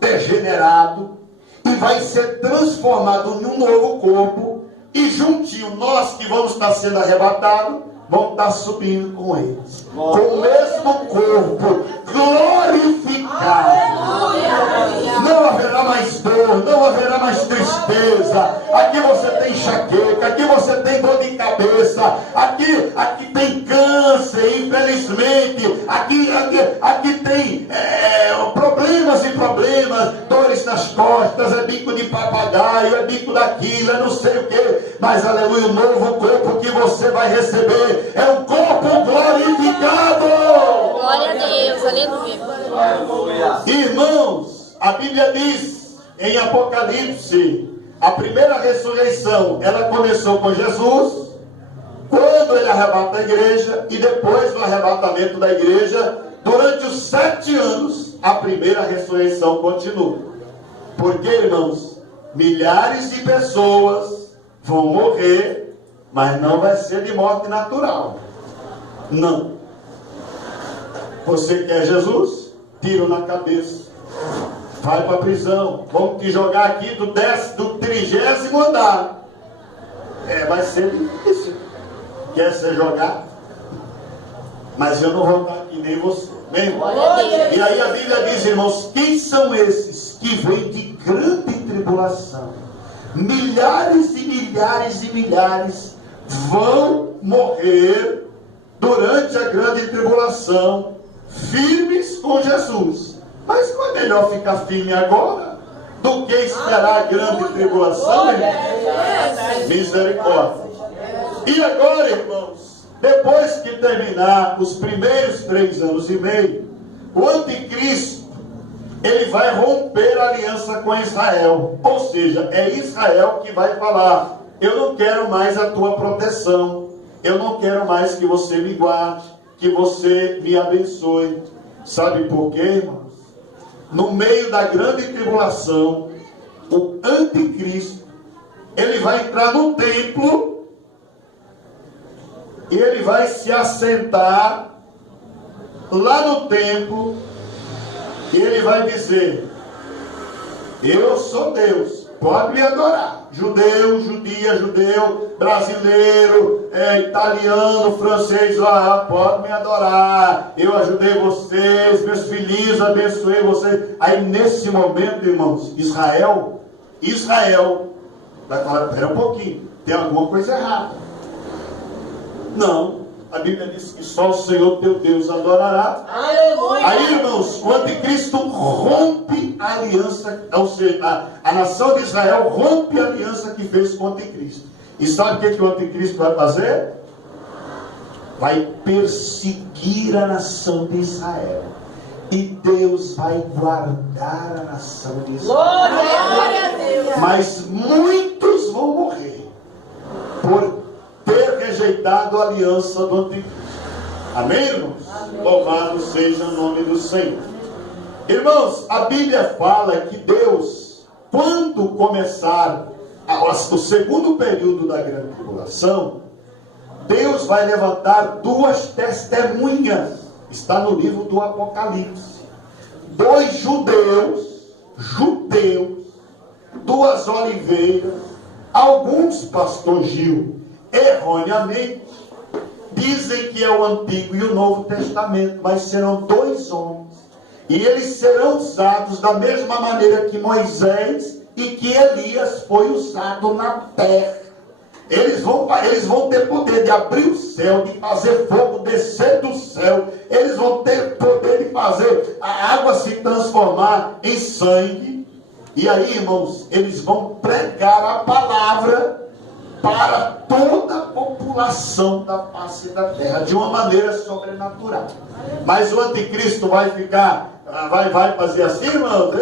degenerado e vai ser transformado num novo corpo, e juntinho nós que vamos estar sendo arrebatados, vamos estar subindo com eles, com o mesmo corpo glorificado. Não haverá mais dor, não haverá mais tristeza. Aqui você tem enxaqueca, aqui você tem dor de cabeça, aqui tem câncer, infelizmente, aqui tem problemas e problemas, dores nas costas, é bico de papagaio, é bico daquilo, é não sei o que, mas aleluia, o novo corpo que você vai receber é um corpo glorificado. Glória a Deus, aleluia. Irmãos, a Bíblia diz em Apocalipse, a primeira ressurreição, ela começou com Jesus, quando ele arrebata a igreja, e depois do arrebatamento da igreja, durante os 7 anos, a primeira ressurreição continua. Porque, irmãos, milhares de pessoas vão morrer, mas não vai ser de morte natural. Não. Você quer Jesus? Tiro na cabeça. Vai para a prisão. Vamos te jogar aqui do 30º andar. Vai ser difícil. Quer ser jogado? Mas eu não vou estar aqui, nem você. Nem e aí a Bíblia diz, irmãos, quem são esses que vêm de grande tribulação? Milhares e milhares e milhares vão morrer durante a grande tribulação, firmes com Jesus. Mas não é melhor ficar firme agora do que esperar a grande tribulação, irmão? Misericórdia. E agora, irmãos, depois que terminar os primeiros 3 anos e meio, o anticristo, ele vai romper a aliança com Israel. Ou seja, é Israel que vai falar: eu não quero mais a tua proteção, eu não quero mais que você me guarde, que você me abençoe. Sabe por quê, irmãos? No meio da grande tribulação, o anticristo, ele vai entrar no templo e ele vai se assentar lá no templo e ele vai dizer: eu sou Deus, pode me adorar. Judeu, judia, judeu, brasileiro, italiano, francês, pode me adorar. Eu ajudei vocês, meus filhinhos, abençoei vocês. Aí nesse momento, irmãos, Israel vai falar: espera um pouquinho, tem alguma coisa errada. Não, a Bíblia diz que só o Senhor teu Deus adorará. Aleluia. Aí, irmãos, o anticristo rompe a aliança, ou seja, a nação de Israel rompe a aliança que fez com o anticristo. E sabe o que o anticristo vai fazer? Vai perseguir a nação de Israel. E Deus vai guardar a nação de Israel. Glória a Deus. Mas muitos vão morrer por ter rejeitado a aliança do anticristo. Amém, irmãos? Amém. Louvado seja o nome do Senhor. Irmãos, a Bíblia fala que Deus, quando começar o segundo período da grande tribulação, Deus vai levantar duas testemunhas. Está no livro do Apocalipse. 2 judeus, 2 oliveiras. Alguns, pastor Gil, erroneamente dizem que é o Antigo e o Novo Testamento, mas serão 2 homens, e eles serão usados da mesma maneira que Moisés e que Elias foi usado na terra. Eles vão ter poder de abrir o céu, de fazer fogo descer do céu. Eles vão ter poder de fazer a água se transformar em sangue. E aí, irmãos, eles vão pregar a palavra para toda a população da face da terra, de uma maneira sobrenatural. Mas o anticristo vai ficar, vai fazer assim, irmãos: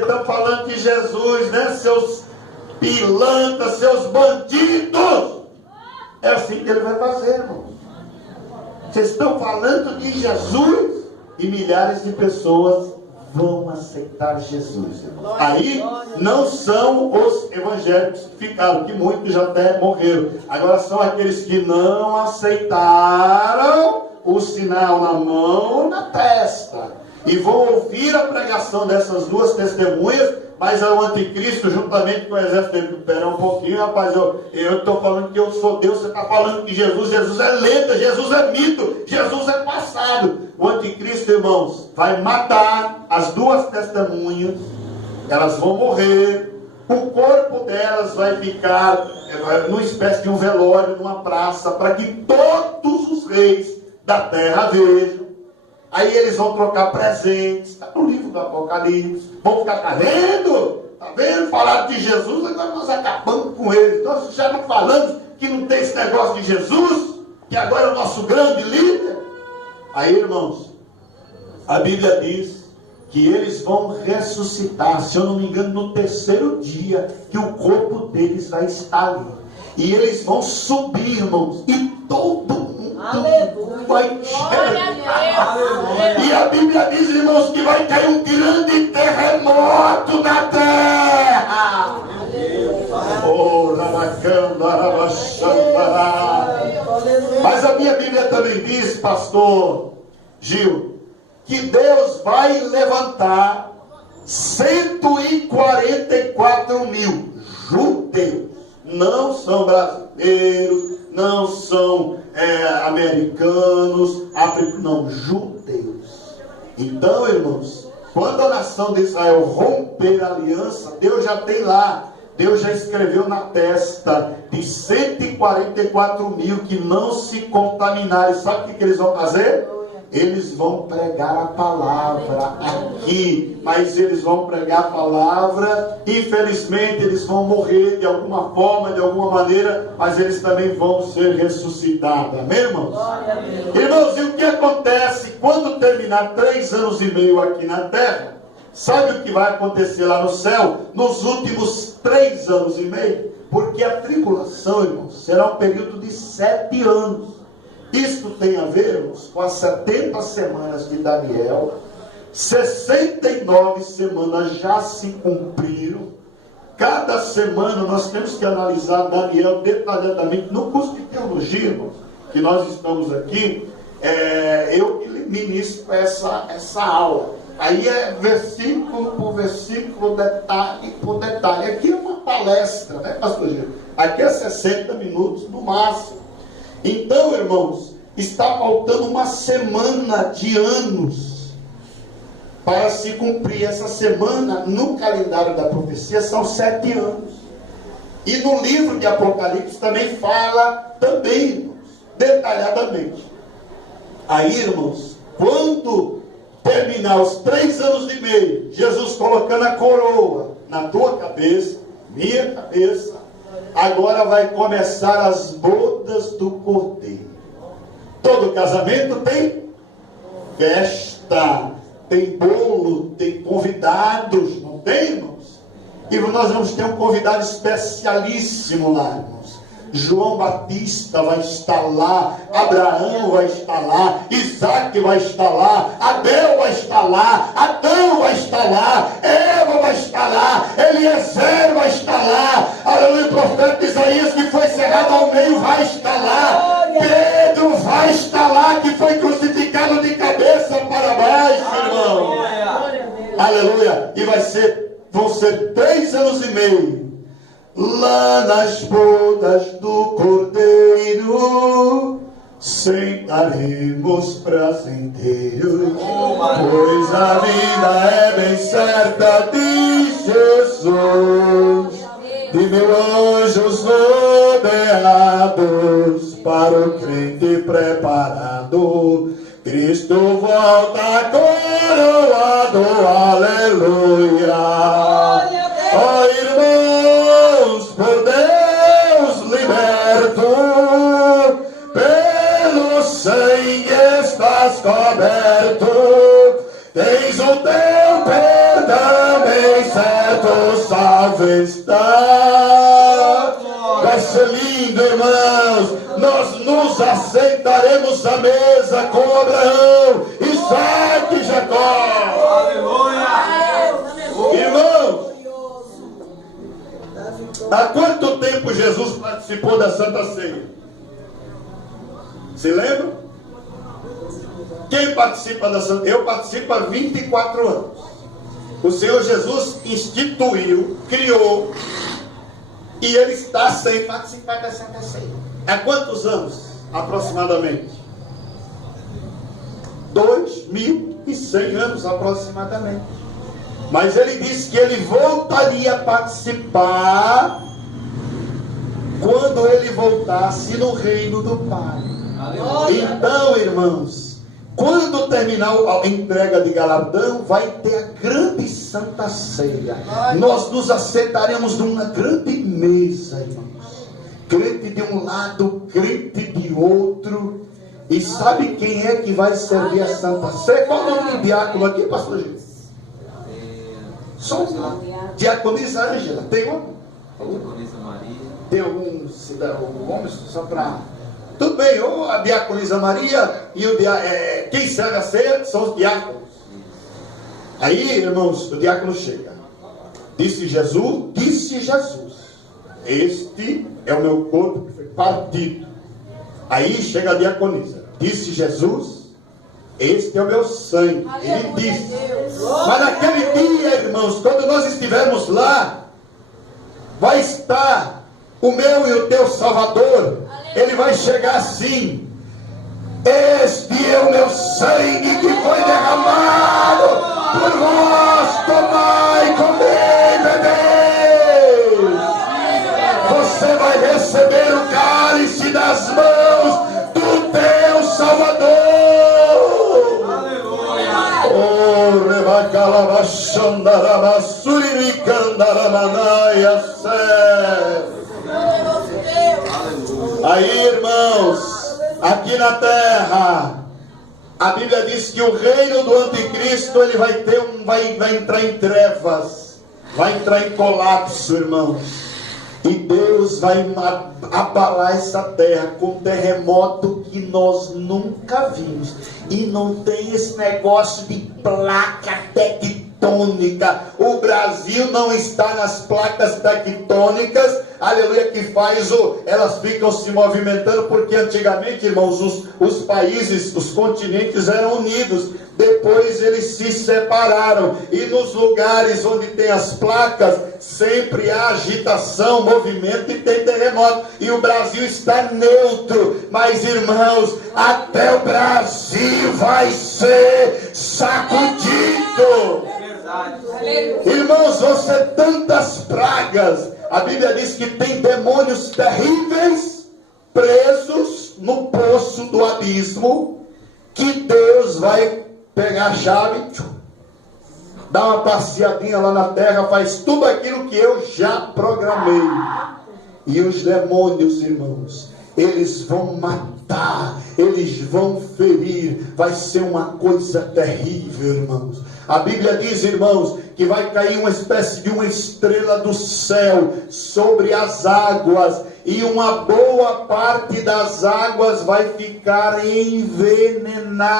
estão falando de Jesus, né, seus pilantras, seus bandidos. É assim que ele vai fazer, irmãos. Vocês estão falando de Jesus, e milhares de pessoas vão aceitar Jesus. Aí não são os evangélicos que ficaram, que muitos já até morreram. Agora são aqueles que não aceitaram o sinal na mão ou na testa, e vão ouvir a pregação dessas 2 testemunhas. Mas é o anticristo, juntamente com o exército dele: espera um pouquinho, rapaz, eu estou falando que eu sou Deus, você está falando que Jesus é lenda, Jesus é mito, Jesus é passado. O anticristo, irmãos, vai matar as 2 testemunhas, elas vão morrer, o corpo delas vai ficar numa espécie de um velório, numa praça, para que todos os reis da terra vejam. Aí eles vão trocar presentes, está no livro do Apocalipse. Vão ficar: tá vendo? Está vendo? Falaram de Jesus, agora nós acabamos com eles. Nós já não falamos que não tem esse negócio de Jesus, que agora é o nosso grande líder. Aí, irmãos, a Bíblia diz que eles vão ressuscitar, se eu não me engano, no 3º dia, que o corpo deles vai estar ali. E eles vão subir, irmãos, e todo mundo vai enxergar. E a Bíblia diz, irmãos, que vai cair um grande terremoto na terra. Mas a minha Bíblia também diz, pastor Gil, que Deus vai levantar 144 mil judeus. Não são brasileiros, não são americanos, africanos, não, judeus. Então, irmãos, quando a nação de Israel romper a aliança, Deus já tem lá, Deus já escreveu na testa de 144 mil que não se contaminarem. Sabe o que eles vão fazer? Eles vão pregar a palavra aqui, mas eles vão pregar a palavra. Infelizmente eles vão morrer de alguma forma, de alguma maneira, mas eles também vão ser ressuscitados. Amém, irmãos? Irmãos, e o que acontece quando terminar 3 anos e meio aqui na terra? Sabe o que vai acontecer lá no céu nos últimos 3 anos e meio? Porque a tribulação, irmãos, será um período de 7 anos. Isto tem a ver, irmãos, com as 70 semanas de Daniel. 69 semanas já se cumpriram. Cada semana nós temos que analisar Daniel detalhadamente. No curso de teologia, irmãos, que nós estamos aqui, eu que ministro essa aula. Aí é versículo por versículo, detalhe por detalhe. Aqui é uma palestra, né, pastor Gil? Aqui é 60 minutos no máximo. Então, irmãos, está faltando uma semana de anos para se cumprir. Essa semana, no calendário da profecia, são 7 anos. E no livro de Apocalipse também fala, irmãos, detalhadamente. Aí, irmãos, quando terminar os 3 anos e meio, Jesus colocando a coroa na tua cabeça, minha cabeça, agora vai começar as bodas do Cordeiro. Todo casamento tem festa, tem bolo, tem convidados, não tem, irmãos? E nós vamos ter um convidado especialíssimo lá, irmãos. João Batista vai estar lá, Abraão vai estar lá, Isaac vai estar lá, Abel vai estar lá, Adão vai estar lá, Eva vai estar lá, Eliezer vai estar lá, aleluia, o profeta Isaías que foi cerrado ao meio vai estar lá, Pedro vai estar lá, que foi crucificado de cabeça para baixo, irmão, aleluia, e vão ser 3 anos e meio, lá nas bodas do Cordeiro, sentaremos prazenteiros, pois a vida é bem certa de Jesus, de mil anjos rodeados, para o crente preparado, Cristo volta coroado, aleluia. Ó irmãos, por Deus liberto, pelo sangue estás coberto, tens o teu perdão bem certo, salvo está. Vai ser lindo, irmãos, nós nos assentaremos à mesa com Abraão, Isaac e Jacó. Aleluia! Irmãos, há quanto tempo Jesus participou da Santa Ceia? Se lembra? Quem participa da Santa Ceia? Eu participo há 24 anos. O Senhor Jesus instituiu, criou, e Ele está sem participar da Santa Ceia. Há quantos anos, aproximadamente? 2.100 anos, aproximadamente. Mas Ele disse que Ele voltaria a participar quando Ele voltasse no reino do Pai. Aleluia. Então, irmãos, quando terminar a entrega de galardão, vai ter a grande Santa Ceia. Nós nos assentaremos numa grande mesa, irmãos. Crente de um lado, crente de outro. E sabe quem é que vai servir a Santa Ceia? Qual o nome do diácono aqui, pastor Gil? Só um. Diaconisa Ângela. Tem um? Diaconisa Maria. Tem algum homem só para... Tudo bem, ou a diaconisa Maria e o quem serve a ceia são os diáconos. Aí, irmãos, o diácono chega. Disse Jesus, este é o meu corpo que foi partido. Aí chega a diaconisa. Disse Jesus, este é o meu sangue. Ele disse. Mas naquele dia, irmãos, quando nós estivermos lá, vai estar o meu e o teu Salvador. Ele vai chegar assim: este é o meu sangue que foi derramado por vós, tomai, comei, bebei. Você vai receber o cálice das mãos do teu Salvador. Oh, aí, irmãos, aqui na terra, a Bíblia diz que o reino do anticristo ele vai entrar em trevas, vai entrar em colapso, irmãos. E Deus vai abalar essa terra com um terremoto que nós nunca vimos. E não tem esse negócio de placa tectônica tectônica. O Brasil não está nas placas tectônicas, aleluia, que faz elas ficam se movimentando, porque antigamente, irmãos, os países, os continentes eram unidos, depois eles se separaram, e nos lugares onde tem as placas, sempre há agitação, movimento e tem terremoto, e o Brasil está neutro, mas irmãos, até o Brasil vai ser sacudido. Irmãos, vão ser tantas pragas. A Bíblia diz que tem demônios terríveis presos no poço do abismo, que Deus vai pegar a chave, dá uma passeadinha lá na terra, faz tudo aquilo que eu já programei. E os demônios, irmãos, eles vão matar, eles vão ferir, vai ser uma coisa terrível, irmãos. A Bíblia diz, irmãos, que vai cair uma espécie de uma estrela do céu sobre as águas, e uma boa parte das águas vai ficar envenenada,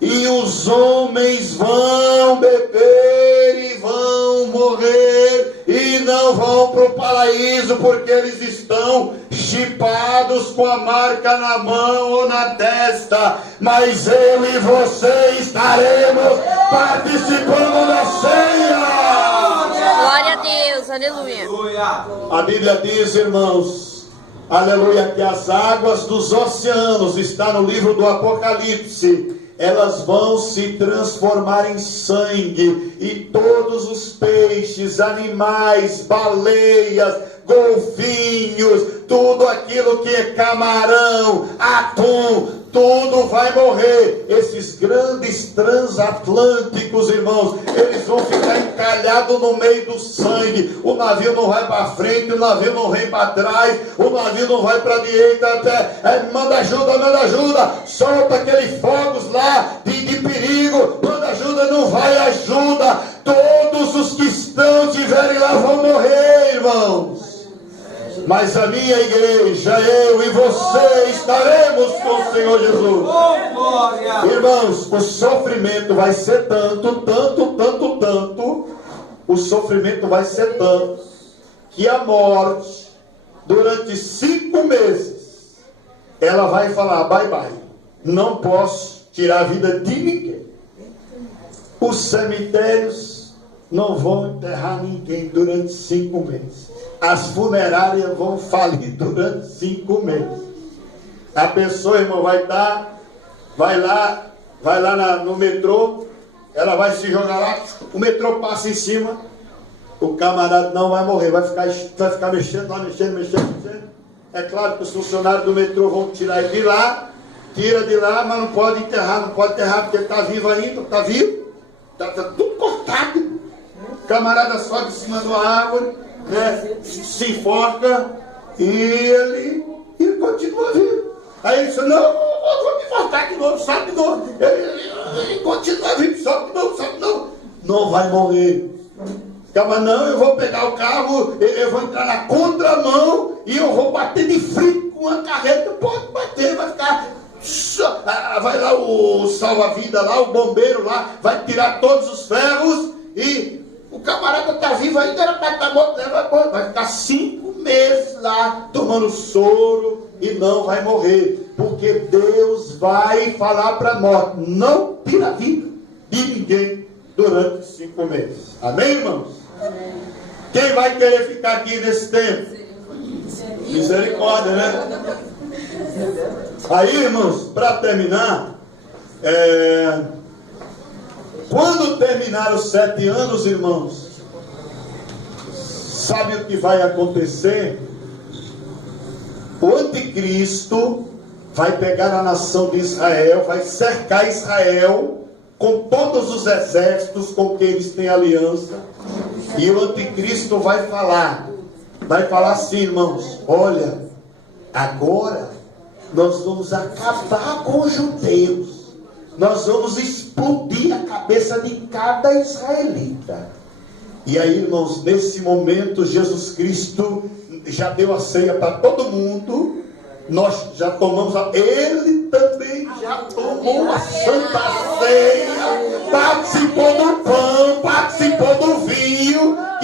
e os homens vão beber e vão morrer, e não vão para o paraíso, porque eles estão chipados com a marca na mão ou na testa. Mas eu e você estaremos participando da ceia. Glória a Deus, aleluia. A Bíblia diz, irmãos, aleluia, que as águas dos oceanos, está no livro do Apocalipse, elas vão se transformar em sangue, e todos os peixes, animais, baleias, golfinhos, tudo aquilo que é camarão, atum, tudo vai morrer. Esses grandes transatlânticos, irmãos, eles vão ficar encalhados no meio do sangue. O navio não vai para frente, o navio não vem para trás, o navio não vai para a direita, manda ajuda, solta aqueles fogos lá de perigo, manda ajuda, não vai ajuda. Todos os que estiverem lá vão morrer, irmãos. Mas a minha igreja, eu e você estaremos com o Senhor Jesus. Irmãos, o sofrimento vai ser tanto, o sofrimento vai ser tanto, que a morte, durante 5 meses, ela vai falar, bye bye, não posso tirar a vida de ninguém. Os cemitérios não vão enterrar ninguém durante 5 meses. As funerárias vão falir durante 5 meses. A pessoa, irmão, vai lá no metrô, ela vai se jogar lá, o metrô passa em cima, o camarada não vai morrer, vai ficar mexendo. É claro que os funcionários do metrô vão tirar ele de lá, tira de lá, mas não pode enterrar porque ele está vivo ainda, está vivo, está tudo cortado. O camarada sobe em cima de uma árvore, se enforca, e ele continua vivo. Aí ele disse, não, vou me enforcar de novo, sobe de novo. Ele continua vivo, sobe de novo. Não vai morrer. Mas não, eu vou pegar o carro, eu vou entrar na contramão e eu vou bater de frente com a carreta. Pode bater, vai ficar... Vai lá o salva-vida lá, o bombeiro lá, vai tirar todos os ferros, e o camarada está vivo ainda, era para estar morto, vai ficar 5 meses lá tomando soro e não vai morrer, porque Deus vai falar para a morte, não tira a vida de ninguém durante 5 meses. Amém, irmãos? Amém. Quem vai querer ficar aqui nesse tempo? Misericórdia, né? Aí, irmãos, para terminar, quando terminar os 7 anos, irmãos, sabe o que vai acontecer? O anticristo vai pegar a nação de Israel, vai cercar Israel com todos os exércitos com que eles têm aliança, e o anticristo vai falar assim, irmãos, olha, agora nós vamos acabar com os judeus, nós vamos explodir a cabeça de cada israelita. E aí, irmãos, nesse momento Jesus Cristo já deu a ceia para todo mundo, nós já tomamos ele também já tomou a santa ceia, participou do pão,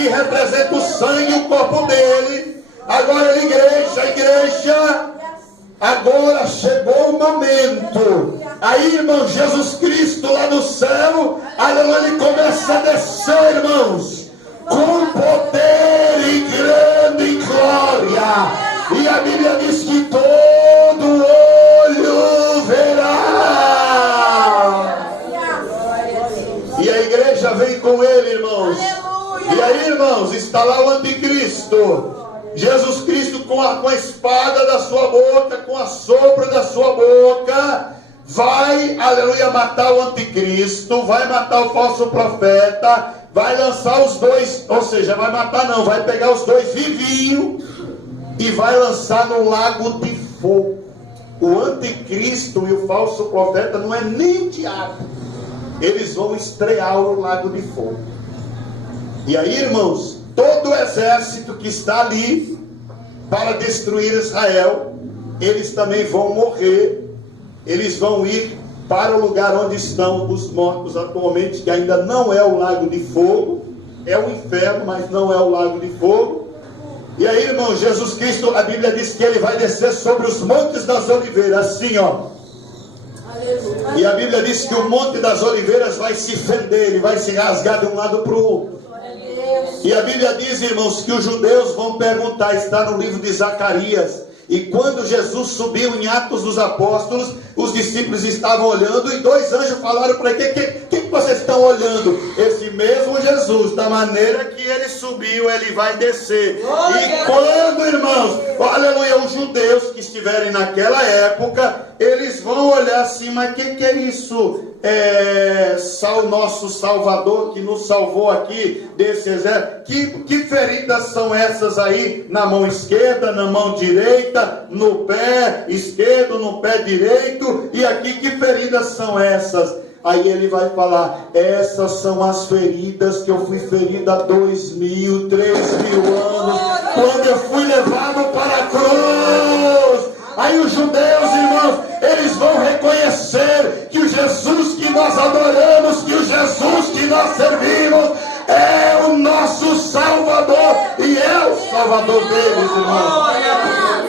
que representa o sangue e o corpo dele. Agora, igreja, agora chegou o momento. Aí, irmão, Jesus Cristo lá no céu, aleluia, ele começa a descer, irmãos, com poder e grande glória. E a Bíblia diz que todo olho verá. E a igreja vem com ele, irmãos. E aí, irmãos, está lá o anticristo. Jesus Cristo com a espada da sua boca, com a sopro da sua boca, vai, aleluia, matar o anticristo, vai matar o falso profeta, vai lançar os dois, ou seja, vai matar não, vai pegar os dois vivinhos e vai lançar no lago de fogo. O anticristo e o falso profeta não é nem o diabo, eles vão estrear o lago de fogo. E aí, irmãos, todo o exército que está ali para destruir Israel, eles também vão morrer. Eles vão ir para o lugar onde estão os mortos atualmente, que ainda não é o lago de fogo, é o inferno, mas não é o lago de fogo. E aí, irmão, Jesus Cristo, a Bíblia diz que ele vai descer sobre os montes das oliveiras, assim, ó. E a Bíblia diz que o monte das oliveiras vai se fender, ele vai se rasgar de um lado para o outro. E a Bíblia diz, irmãos, que os judeus vão perguntar, está no livro de Zacarias, e quando Jesus subiu em Atos dos Apóstolos, os discípulos estavam olhando, e dois anjos falaram para ele, que vocês estão olhando? Esse mesmo Jesus, da maneira que ele subiu, ele vai descer. E quando, irmãos, aleluia, os judeus que estiverem naquela época, eles vão olhar assim, mas que é isso? O nosso Salvador que nos salvou aqui desse exército, que feridas são essas aí na mão esquerda, na mão direita, no pé esquerdo, no pé direito, e aqui que feridas são essas? Aí ele vai falar, essas são as feridas que eu fui ferido há 2.000, 3.000 anos, quando eu fui levado para a cruz. Aí os judeus, irmãos, eles vão reconhecer que o Jesus que nós adoramos, que o Jesus que nós servimos, é o nosso Salvador, e é o Salvador deles, irmãos.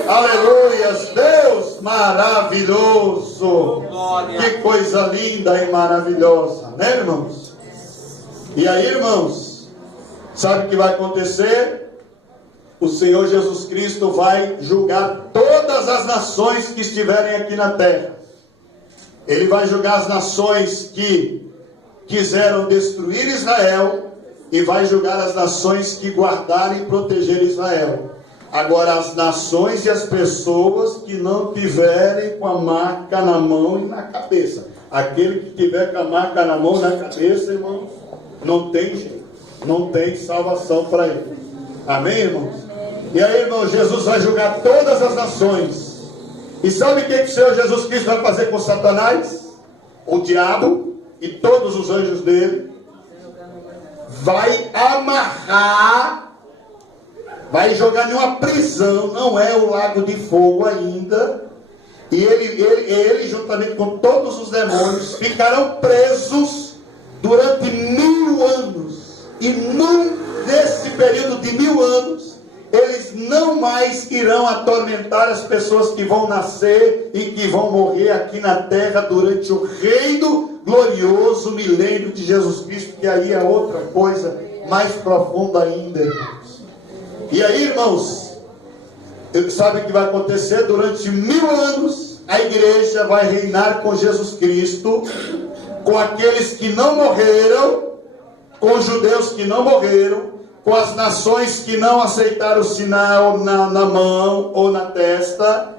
Aleluias, Deus maravilhoso. Que coisa linda e maravilhosa, né, irmãos? E aí, irmãos, sabe o que vai acontecer? O Senhor Jesus Cristo vai julgar todas as nações que estiverem aqui na terra. Ele vai julgar as nações que quiseram destruir Israel, e vai julgar as nações que guardaram e protegeram Israel. Agora, as nações e as pessoas que não tiverem com a marca na mão e na cabeça. Aquele que tiver com a marca na mão e na cabeça, irmão, não tem jeito, não tem salvação para ele. Amém, irmãos? E aí, irmão, Jesus vai julgar todas as nações. E sabe o que o Senhor Jesus Cristo vai fazer com Satanás? O diabo e todos os anjos dele. Vai amarrar, vai jogar em uma prisão, não é o lago de fogo ainda. E ele juntamente com todos os demônios, ficarão presos durante 1000 anos. E nesse período de 1000 anos, eles não mais irão atormentar as pessoas que vão nascer e que vão morrer aqui na terra durante o reino glorioso milênio de Jesus Cristo, que aí é outra coisa mais profunda ainda, irmãos. E aí, irmãos, sabe o que vai acontecer? Durante 1000 anos, a igreja vai reinar com Jesus Cristo, com aqueles que não morreram, com os judeus que não morreram, com as nações que não aceitaram o sinal na mão ou na testa.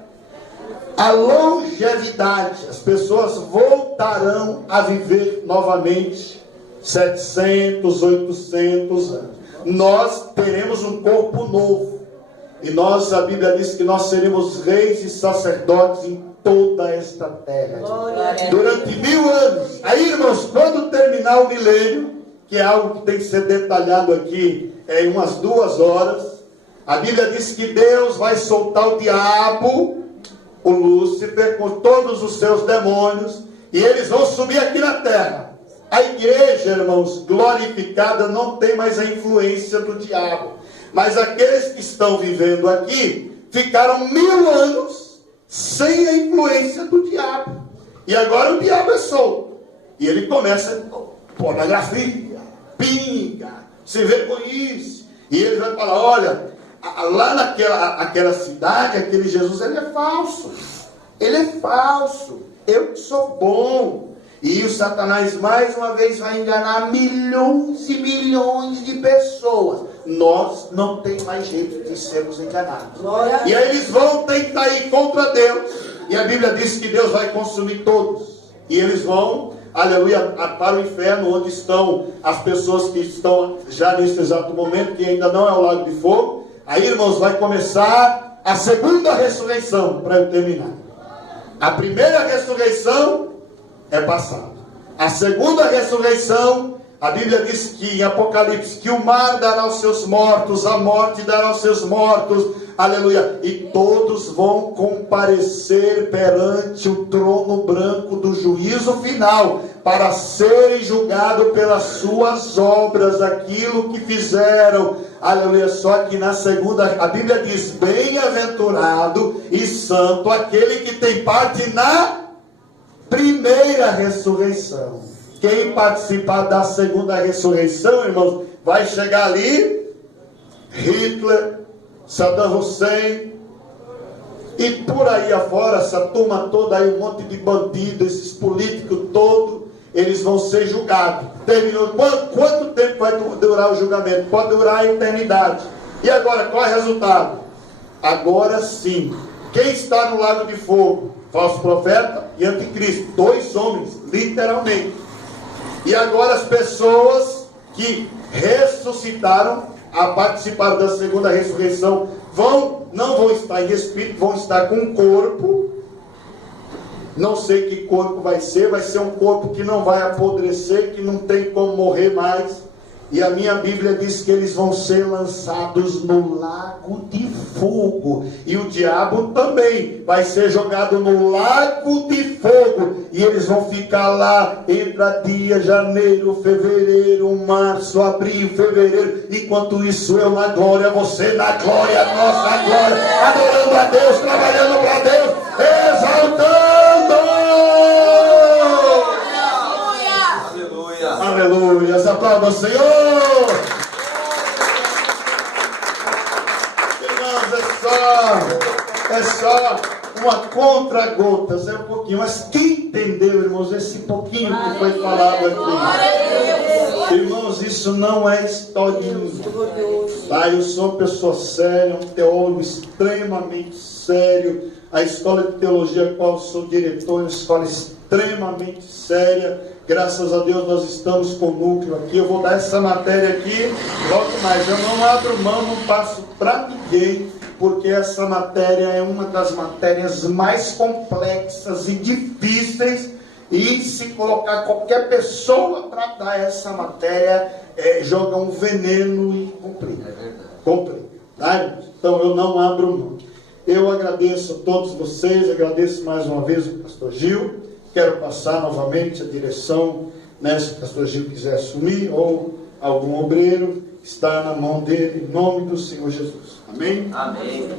A longevidade, as pessoas voltarão a viver novamente 700, 800 anos. Nós teremos um corpo novo, e a Bíblia diz que nós seremos reis e sacerdotes em toda esta terra durante 1000 anos. Aí, irmãos, quando terminar o milênio, que é algo que tem que ser detalhado aqui em umas 2 horas, a Bíblia diz que Deus vai soltar o diabo, o Lúcifer, com todos os seus demônios, e eles vão subir aqui na terra. A igreja, irmãos, glorificada, não tem mais a influência do diabo. Mas aqueles que estão vivendo aqui ficaram 1000 anos sem a influência do diabo. E agora o diabo é solto. E ele começa pornografia, pinga, se vergonhice. E ele vai falar, olha, lá naquela cidade, aquele Jesus, ele é falso. Ele é falso. Eu sou bom. E o Satanás mais uma vez vai enganar milhões e milhões de pessoas. Nós não tem mais jeito de sermos enganados. E aí eles vão tentar ir contra Deus. E a Bíblia diz que Deus vai consumir todos. E eles vão, aleluia, para o inferno, onde estão as pessoas que estão já nesse exato momento, que ainda não é o lago de fogo. Aí, irmãos, vai começar a segunda ressurreição, para eu terminar. A primeira ressurreição é passado. A segunda ressurreição, a Bíblia diz que em Apocalipse, que o mar dará aos seus mortos, a morte dará aos seus mortos, aleluia, e todos vão comparecer perante o trono branco do juízo final, para serem julgados pelas suas obras, aquilo que fizeram, aleluia. Só que na segunda, a Bíblia diz, bem-aventurado e santo aquele que tem parte na primeira ressurreição. Quem participar da segunda ressurreição, irmãos, vai chegar ali, Hitler, Saddam Hussein, e por aí afora, essa turma toda aí, um monte de bandidos, esses políticos todos, eles vão ser julgados. Terminou. Quanto tempo vai durar o julgamento? Pode durar a eternidade. E agora, qual é o resultado? Agora sim, quem está no lago de fogo? Falso profeta e anticristo. 2 homens, literalmente. E agora as pessoas que ressuscitaram a participar da segunda ressurreição não vão estar em espírito, vão estar com um corpo. Não sei que corpo vai ser um corpo que não vai apodrecer, que não tem como morrer mais. E a minha Bíblia diz que eles vão ser lançados no lago de fogo. E o diabo também vai ser jogado no lago de fogo. E eles vão ficar lá, entra dia, janeiro, fevereiro, março, abril, fevereiro. Enquanto isso eu na glória, você na glória, nós na glória, adorando a Deus, trabalhando para Deus, exaltando. Aleluia, aplauda o Senhor. Irmãos, é só uma contra-gota, é um pouquinho. Mas quem entendeu, irmãos, esse pouquinho que foi falado aqui? Irmãos, isso não é historinha. Tá? Eu sou uma pessoa séria, um teólogo extremamente sério. A escola de teologia a qual sou diretor é uma escola extremamente séria. Graças a Deus nós estamos com o núcleo aqui. Eu vou dar essa matéria aqui logo mais. Eu não abro mão, não passo para ninguém, porque essa matéria é uma das matérias mais complexas e difíceis. E se colocar qualquer pessoa para dar essa matéria, joga um veneno e complica. Complica. Tá? Então eu não abro mão. Eu agradeço a todos vocês, agradeço mais uma vez o pastor Gil. Quero passar novamente a direção, né, se o pastor Gil quiser assumir, ou algum obreiro, está na mão dele, em nome do Senhor Jesus. Amém? Amém.